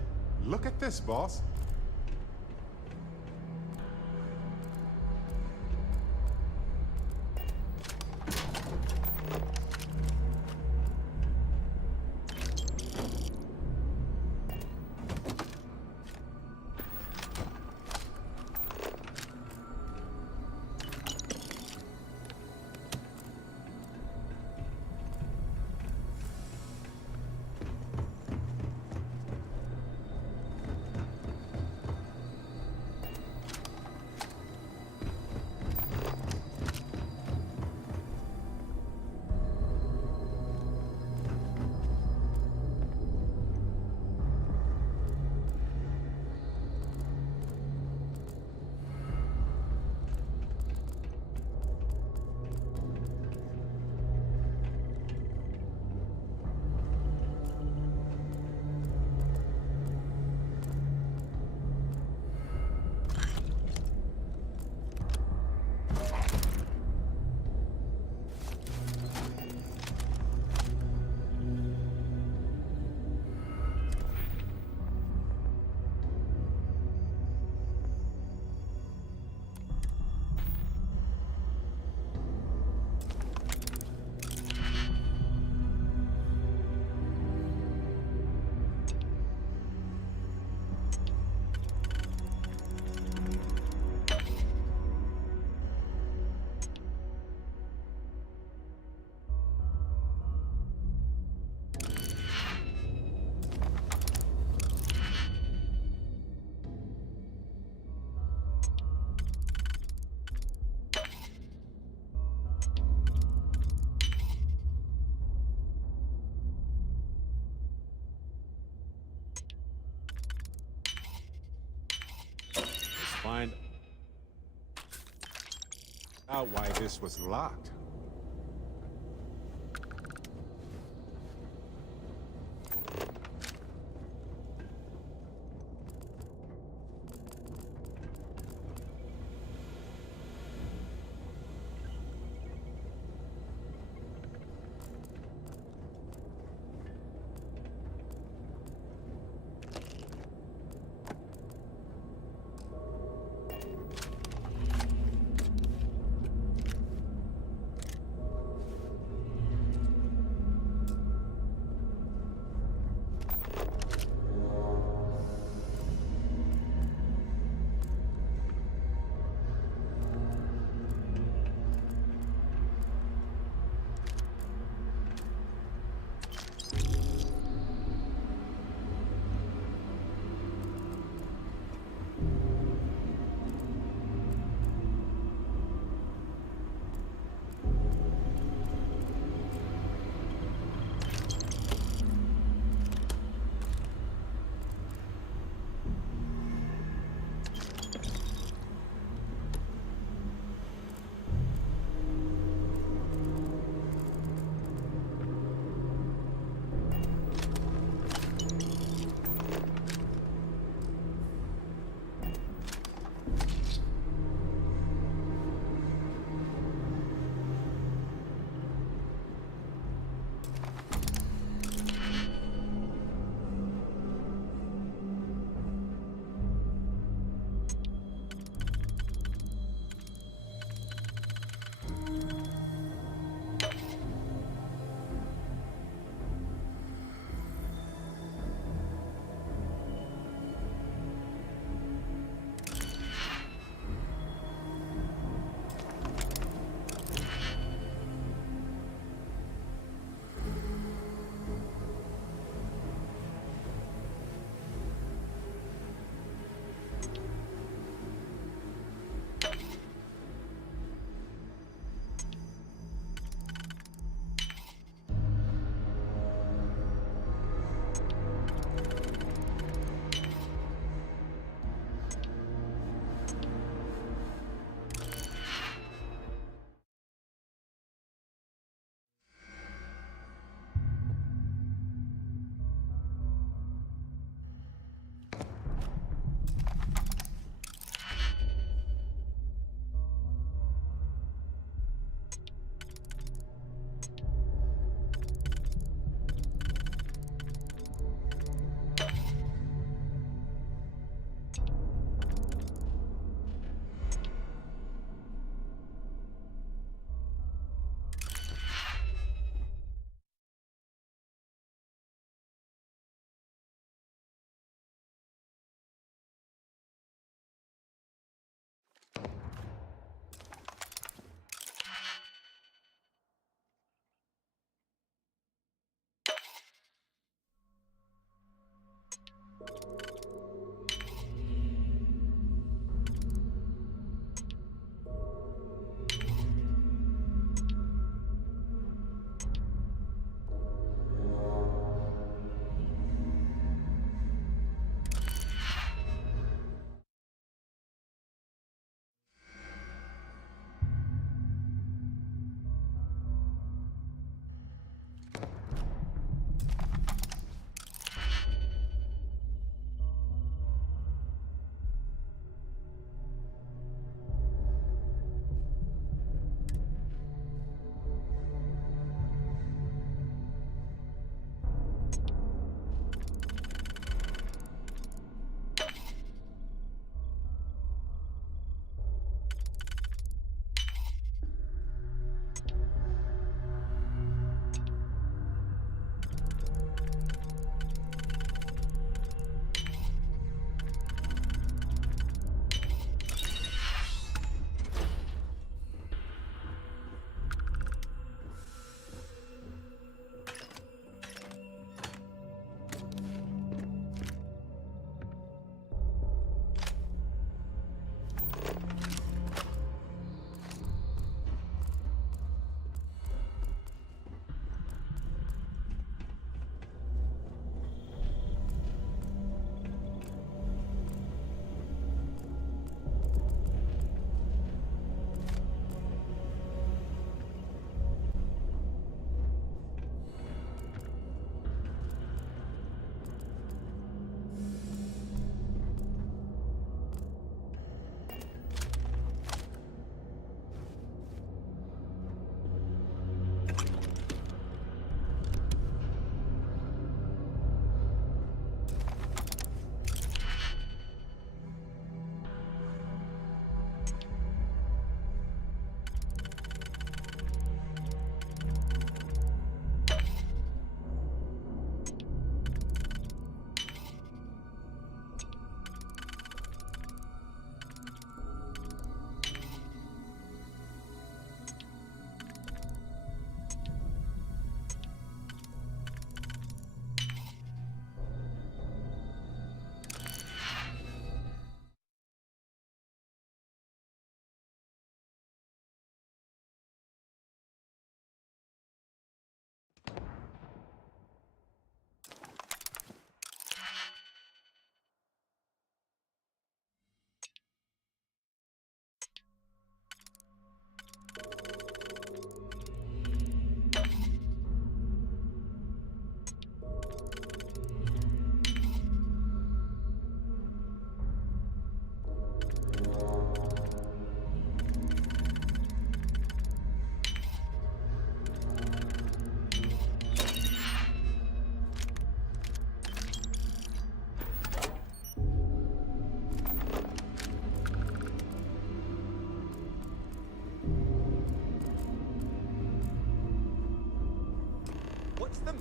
Look at this, boss. Find out why this was locked.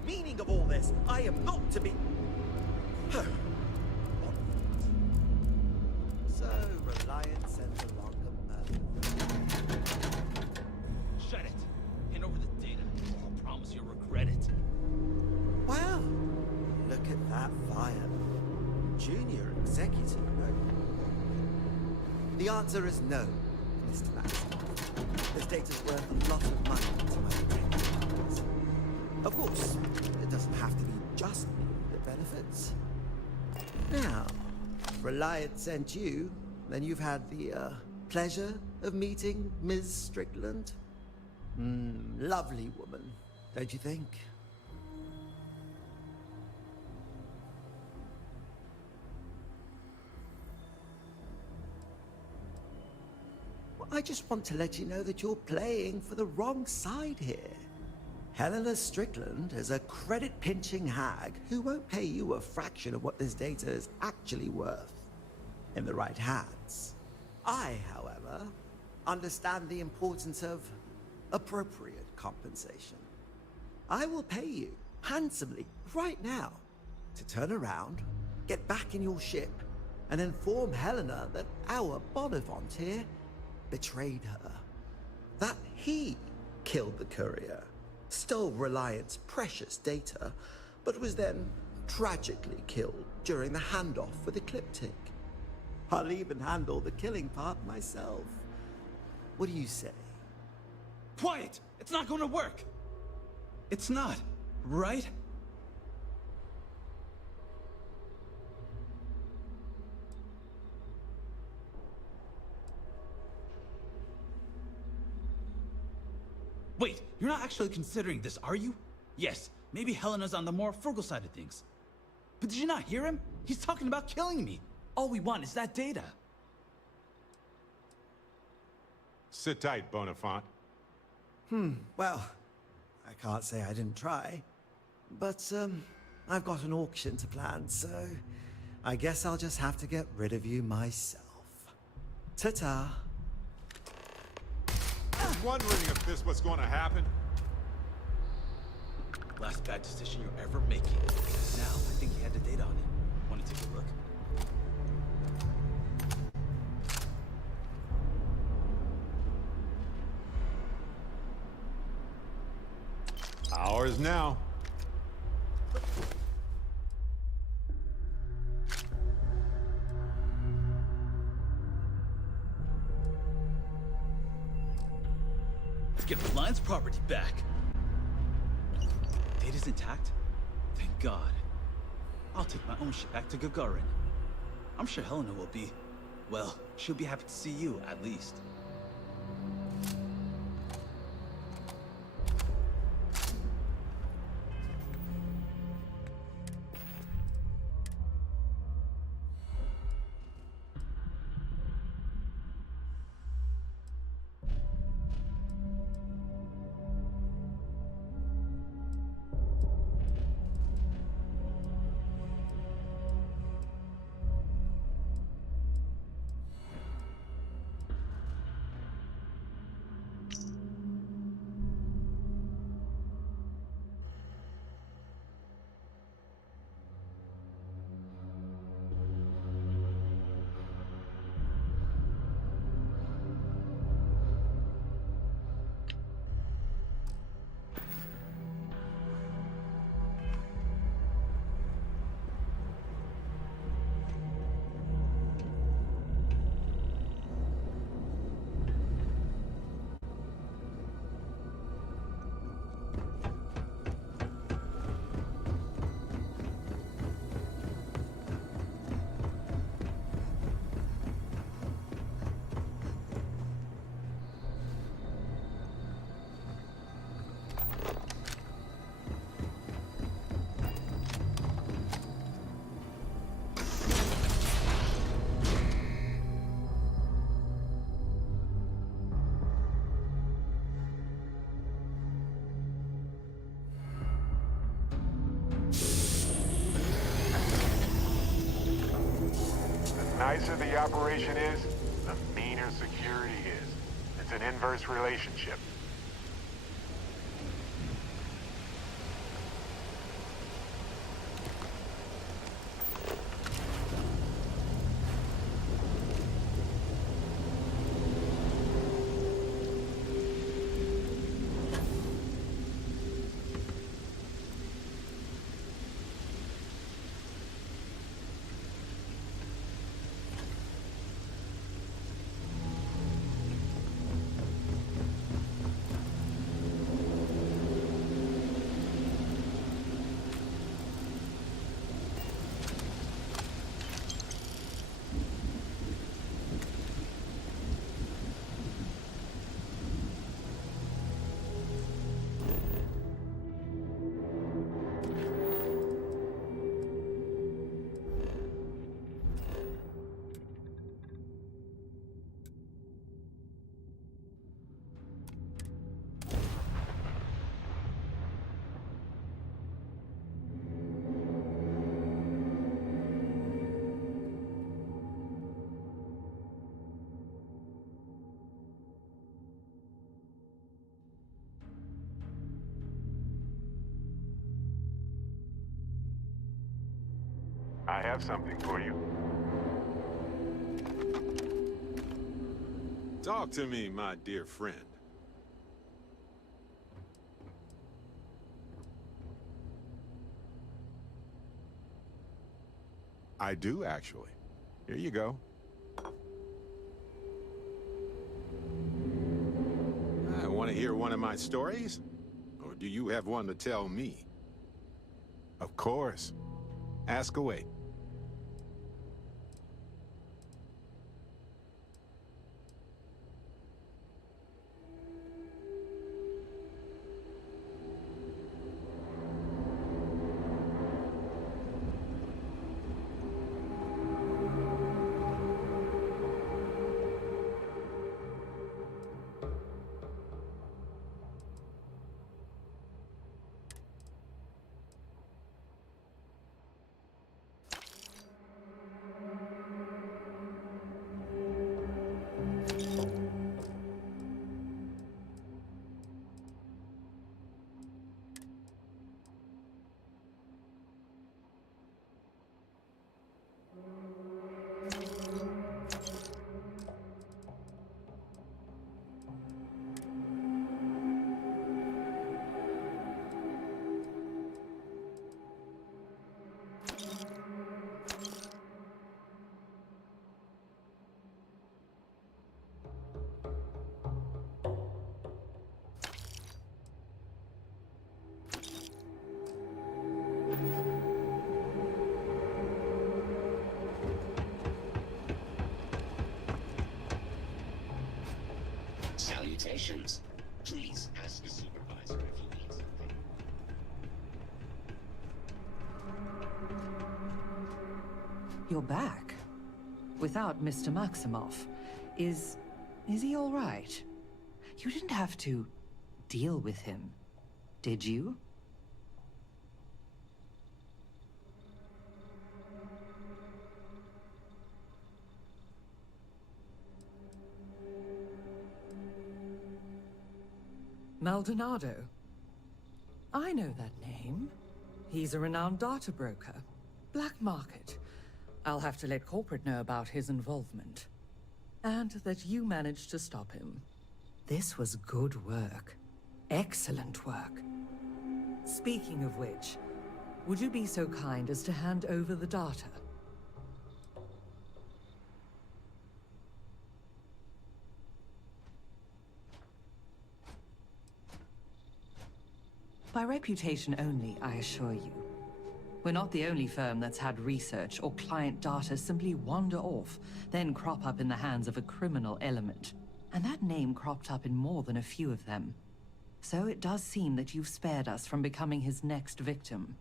meaning of all this. I am not to be... So, Reliance sends along a murder. Shut it. Hand over the data. I'll promise you'll regret it. Wow. Look at that fire. Junior executive, no? The answer is no, Mr. Maximoff. This data's worth a lot of money to my brain. Of course, it doesn't have to be just me that benefits. Now, Reliance sent you, then you've had the pleasure of meeting Ms. Strickland. Lovely woman, don't you think? Well, I just want to let you know that you're playing for the wrong side here. Helena Strickland is a credit-pinching hag who won't pay you a fraction of what this data is actually worth in the right hands. I, however, understand the importance of appropriate compensation. I will pay you handsomely right now to turn around, get back in your ship, and inform Helena that our Bonavent here betrayed her. That he killed the courier, stole Reliance's precious data, but was then tragically killed during the handoff with Ecliptic. I'll even handle the killing part myself. What do you say? Quiet! It's not going to work! It's not, right? Wait, you're not actually considering this, are you? Yes, maybe Helena's on the more frugal side of things. But did you not hear him? He's talking about killing me. All we want is that data. Sit tight, Bonafont. Well, I can't say I didn't try. But, I've got an auction to plan, so I guess I'll just have to get rid of you myself. Ta-ta. I was wondering if this was going to happen. Last bad decision you're ever making. Now, I think he had the data on him. Want to take a look? Ours now. Let's get Reliance property back. Data's intact? Thank God. I'll take my own ship back to Gagarin. I'm sure Helena will be... well, she'll be happy to see you, at least. The nicer the operation is, the meaner security is. It's an inverse relationship. I have something for you. Talk to me, my dear friend. I do, actually. Here you go. I want to hear one of my stories? Or do you have one to tell me? Of course. Ask away. Salutations. Please ask the supervisor if you need something. You're back. Without Mr. Maximoff. Is he all right? You didn't have to deal with him, did you? Maldonado. I know that name. He's a renowned data broker. Black market. I'll have to let corporate know about his involvement. And that you managed to stop him. This was good work. Excellent work. Speaking of which, would you be so kind as to hand over the data? By reputation only, I assure you. We're not the only firm that's had research or client data simply wander off, then crop up in the hands of a criminal element. And that name cropped up in more than a few of them. So it does seem that you've spared us from becoming his next victim.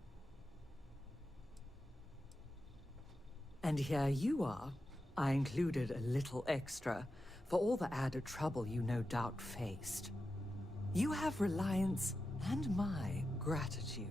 And here you are. I included a little extra for all the added trouble you no doubt faced. You have Reliance and my gratitude.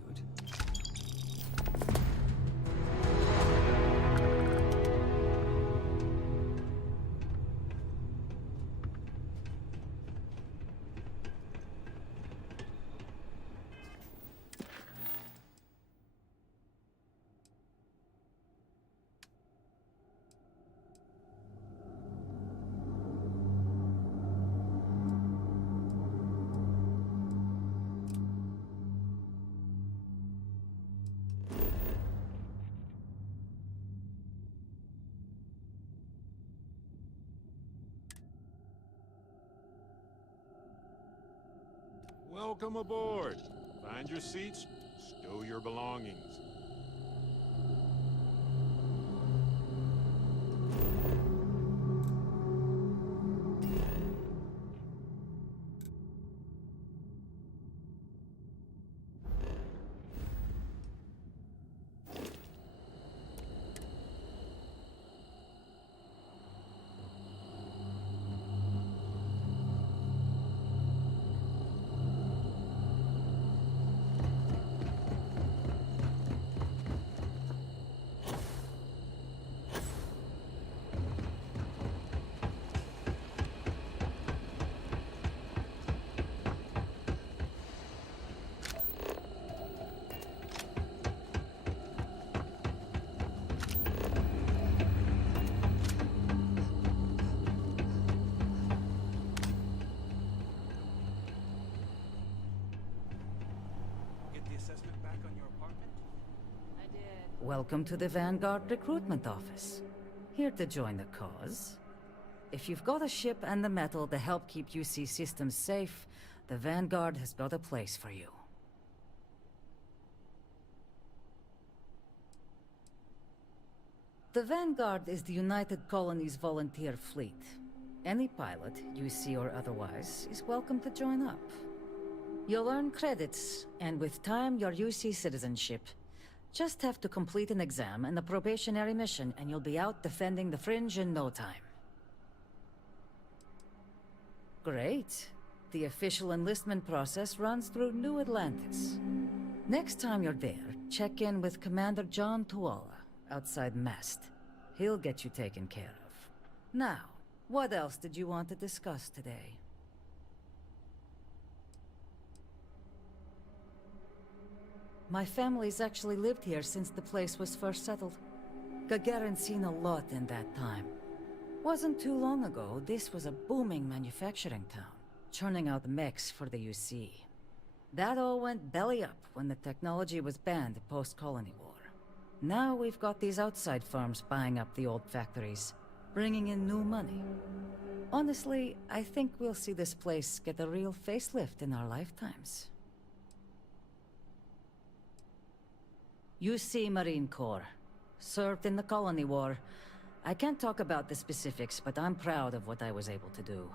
Welcome aboard. Find your seats, stow your belongings. Welcome to the Vanguard Recruitment Office. Here to join the cause. If you've got a ship and the metal to help keep UC systems safe, the Vanguard has got a place for you. The Vanguard is the United Colonies volunteer fleet. Any pilot, UC or otherwise, is welcome to join up. You'll earn credits, and with time, your UC citizenship. Just have to complete an exam and a probationary mission, and you'll be out defending the Fringe in no time. Great. The official enlistment process runs through New Atlantis. Next time you're there, check in with Commander John Tuala, outside Mast. He'll get you taken care of. Now, what else did you want to discuss today? My family's actually lived here since the place was first settled. Gagarin's seen a lot in that time. Wasn't too long ago, this was a booming manufacturing town, churning out mechs for the UC. That all went belly up when the technology was banned post-colony war. Now we've got these outside firms buying up the old factories, bringing in new money. Honestly, I think we'll see this place get a real facelift in our lifetimes. UC Marine Corps. Served in the Colony War. I can't talk about the specifics, but I'm proud of what I was able to do.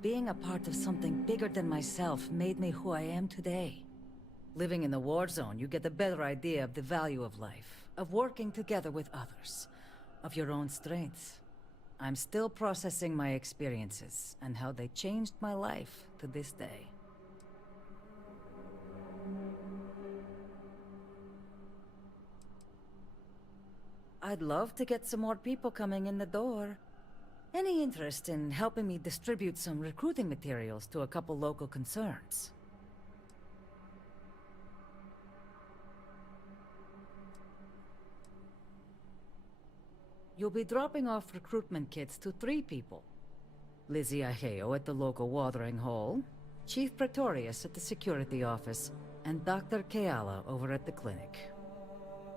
Being a part of something bigger than myself made me who I am today. Living in the war zone, you get a better idea of the value of life, of working together with others, of your own strengths. I'm still processing my experiences and how they changed my life to this day. I'd love to get some more people coming in the door. Any interest in helping me distribute some recruiting materials to a couple local concerns? You'll be dropping off recruitment kits to 3 people. Lizzie Aheo at the local watering hole, Chief Pretorius at the security office, and Dr. Keala over at the clinic.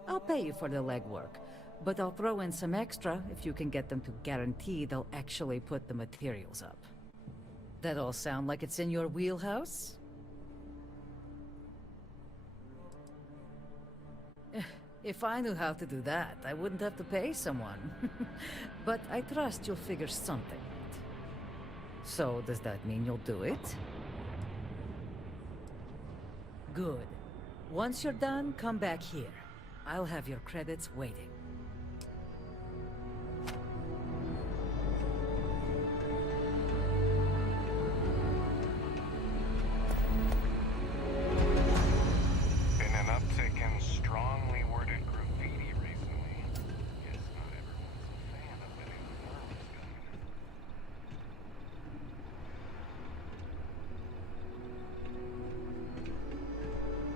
I'll pay you for the legwork, but I'll throw in some extra if you can get them to guarantee they'll actually put the materials up. That all sound like it's in your wheelhouse? If I knew how to do that, I wouldn't have to pay someone. But I trust you'll figure something out. So, does that mean you'll do it? Good. Once you're done, come back here. I'll have your credits waiting. Been an uptick in strongly worded graffiti recently. Guess not everyone's a fan of letting the farmers go.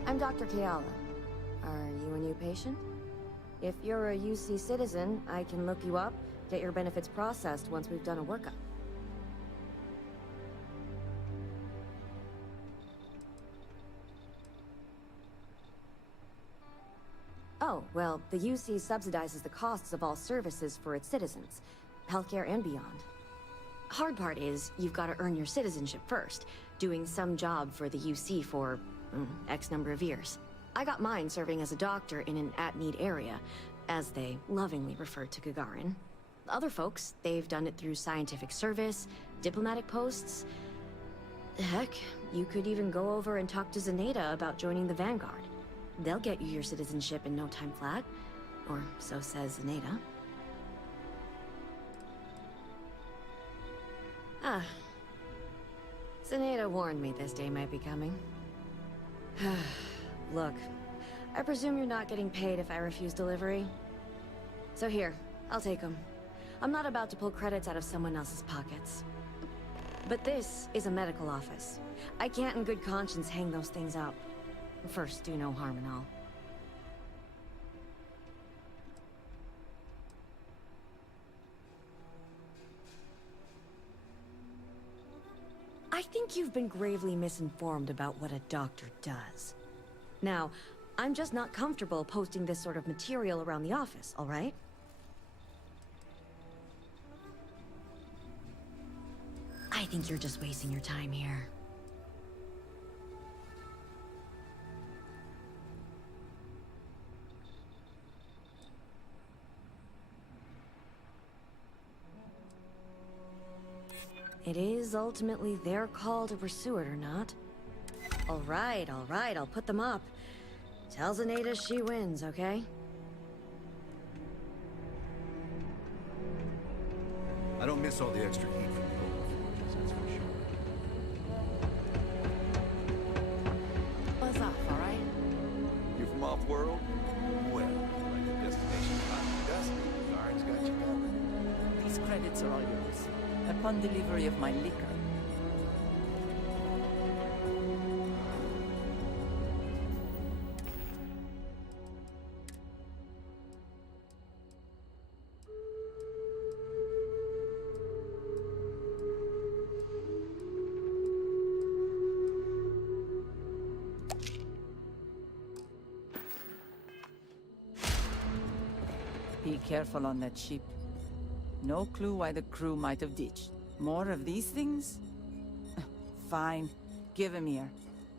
I'm Dr. Keala. Are you a new patient? If you're a UC citizen, I can look you up, get your benefits processed once we've done a workup. Oh, well, the UC subsidizes the costs of all services for its citizens, healthcare and beyond. Hard part is, you've got to earn your citizenship first, doing some job for the UC for X number of years. I got mine serving as a doctor in an at-need area, as they lovingly refer to Gagarin. Other folks, they've done it through scientific service, diplomatic posts. Heck, you could even go over and talk to Zenaida about joining the Vanguard. They'll get you your citizenship in no time flat, or so says Zenaida. Zenaida warned me this day might be coming. Look, I presume you're not getting paid if I refuse delivery. So here, I'll take them. I'm not about to pull credits out of someone else's pockets. But this is a medical office. I can't in good conscience hang those things up. First, do no harm and all. I think you've been gravely misinformed about what a doctor does. Now, I'm just not comfortable posting this sort of material around the office, all right? I think you're just wasting your time here. It is ultimately their call to pursue it or not. All right, I'll put them up. Tell Zenaida she wins, okay? I don't miss all the extra heat from the old forges, that's for sure. Buzz off, all right? You from off-world? Well, like the destination hot and dusty, the guards got you covered. These credits are all yours. Upon delivery of my liquor. Be careful on that ship. No clue why the crew might have ditched. More of these things? Fine. Give them here.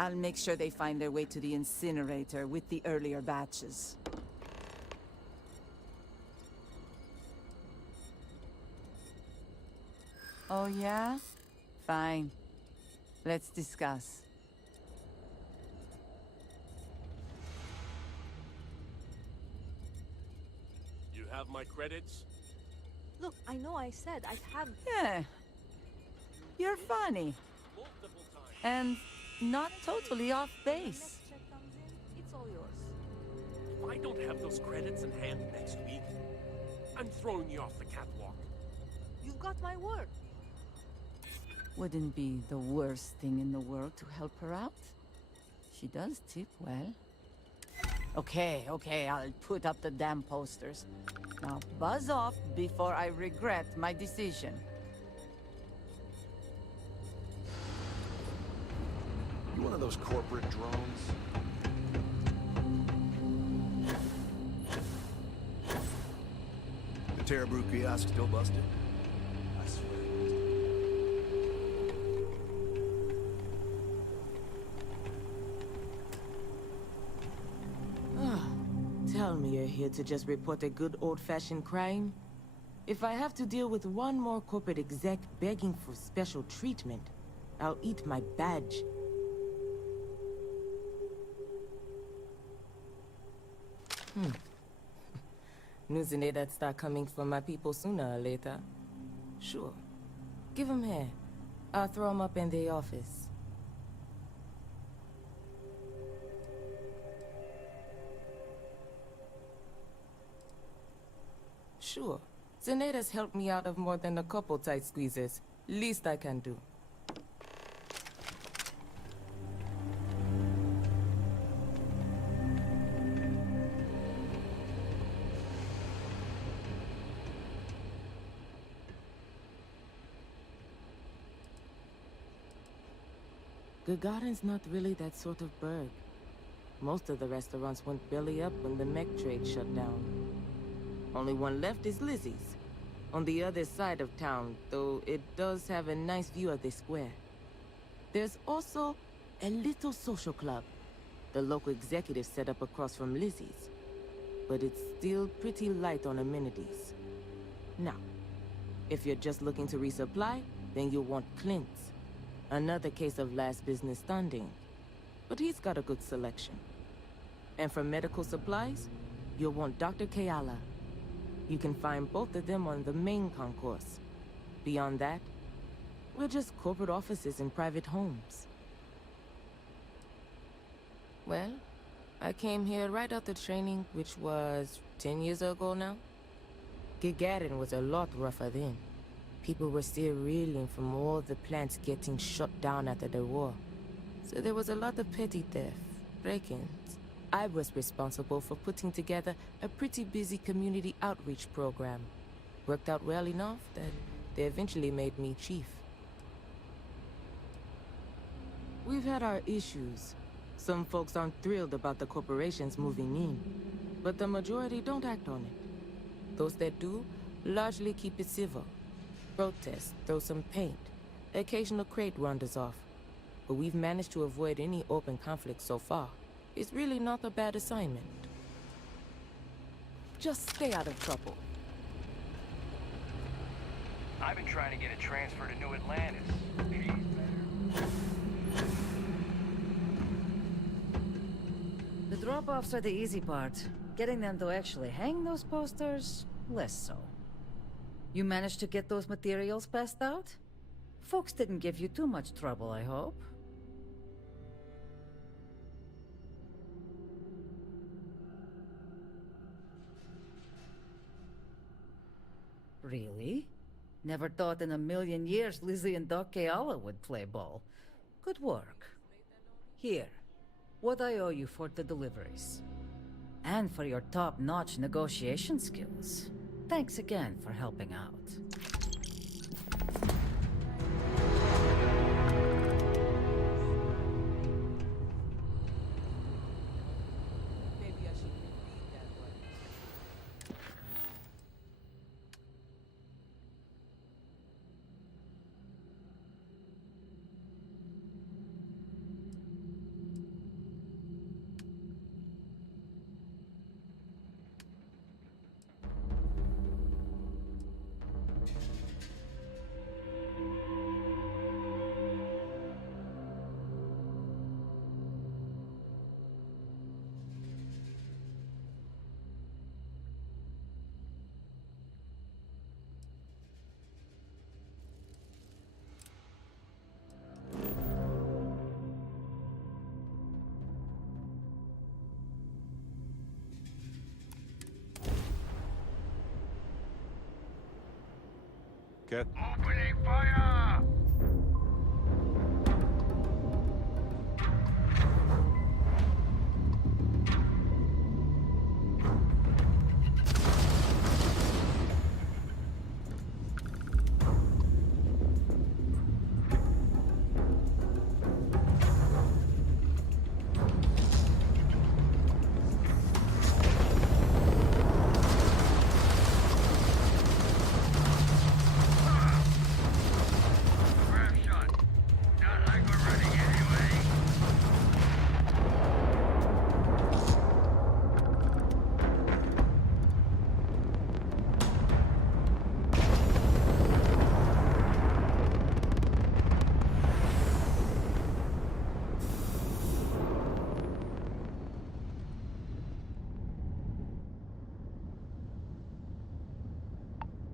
I'll make sure they find their way to the incinerator with the earlier batches. Oh yeah? Fine. Let's discuss. You have my credits? Look, I know I said I'd have... Yeah. You're funny. And not totally off base. It's all yours. If I don't have those credits in hand next week, I'm throwing you off the catwalk. You've got my word. Wouldn't be the worst thing in the world to help her out. She does tip well. Okay, I'll put up the damn posters. Now buzz off before I regret my decision. You one of those corporate drones? The Terrabrew kiosk still busted? I swear. Tell me you're here to just report a good old-fashioned crime? If I have to deal with one more corporate exec begging for special treatment, I'll eat my badge. Knew Zenaide'd start coming for my people sooner or later. Sure. Give 'em here. I'll throw 'em up in the office. Sure. Zenaide's helped me out of more than a couple tight squeezes. Least I can do. Gagarin's not really that sort of burg. Most of the restaurants went belly up when the mech trade shut down. Only one left is Lizzie's, on the other side of town, though it does have a nice view of the square. There's also a little social club the local executive set up across from Lizzie's, but it's still pretty light on amenities. Now, if you're just looking to resupply, then you'll want Clint's. Another case of last business standing, but he's got a good selection. And for medical supplies, you'll want Dr. Kayala. You can find both of them on the main concourse. Beyond that, we're just corporate offices and private homes. Well, I came here right after training, which was 10 years ago now. Gagarin was a lot rougher then. People were still reeling from all the plants getting shut down after the war. So there was a lot of petty theft, break-ins. I was responsible for putting together a pretty busy community outreach program. Worked out well enough that they eventually made me chief. We've had our issues, Some folks aren't thrilled about the corporations moving in, but the majority don't act on it. Those that do largely keep it civil. Protest, throw some paint, occasional crate wanders off. But we've managed to avoid any open conflict so far. It's really not a bad assignment. Just stay out of trouble. I've been trying to get a transfer to New Atlantis. The drop-offs are the easy part. Getting them to actually hang those posters, less so. You managed to get those materials passed out? Folks didn't give you too much trouble, I hope. Really? Never thought in a million years Lizzie and Doc Keala would play ball. Good work. Here, what I owe you for the deliveries. And for your top-notch negotiation skills. Thanks again for helping out. Cat? Opening fire!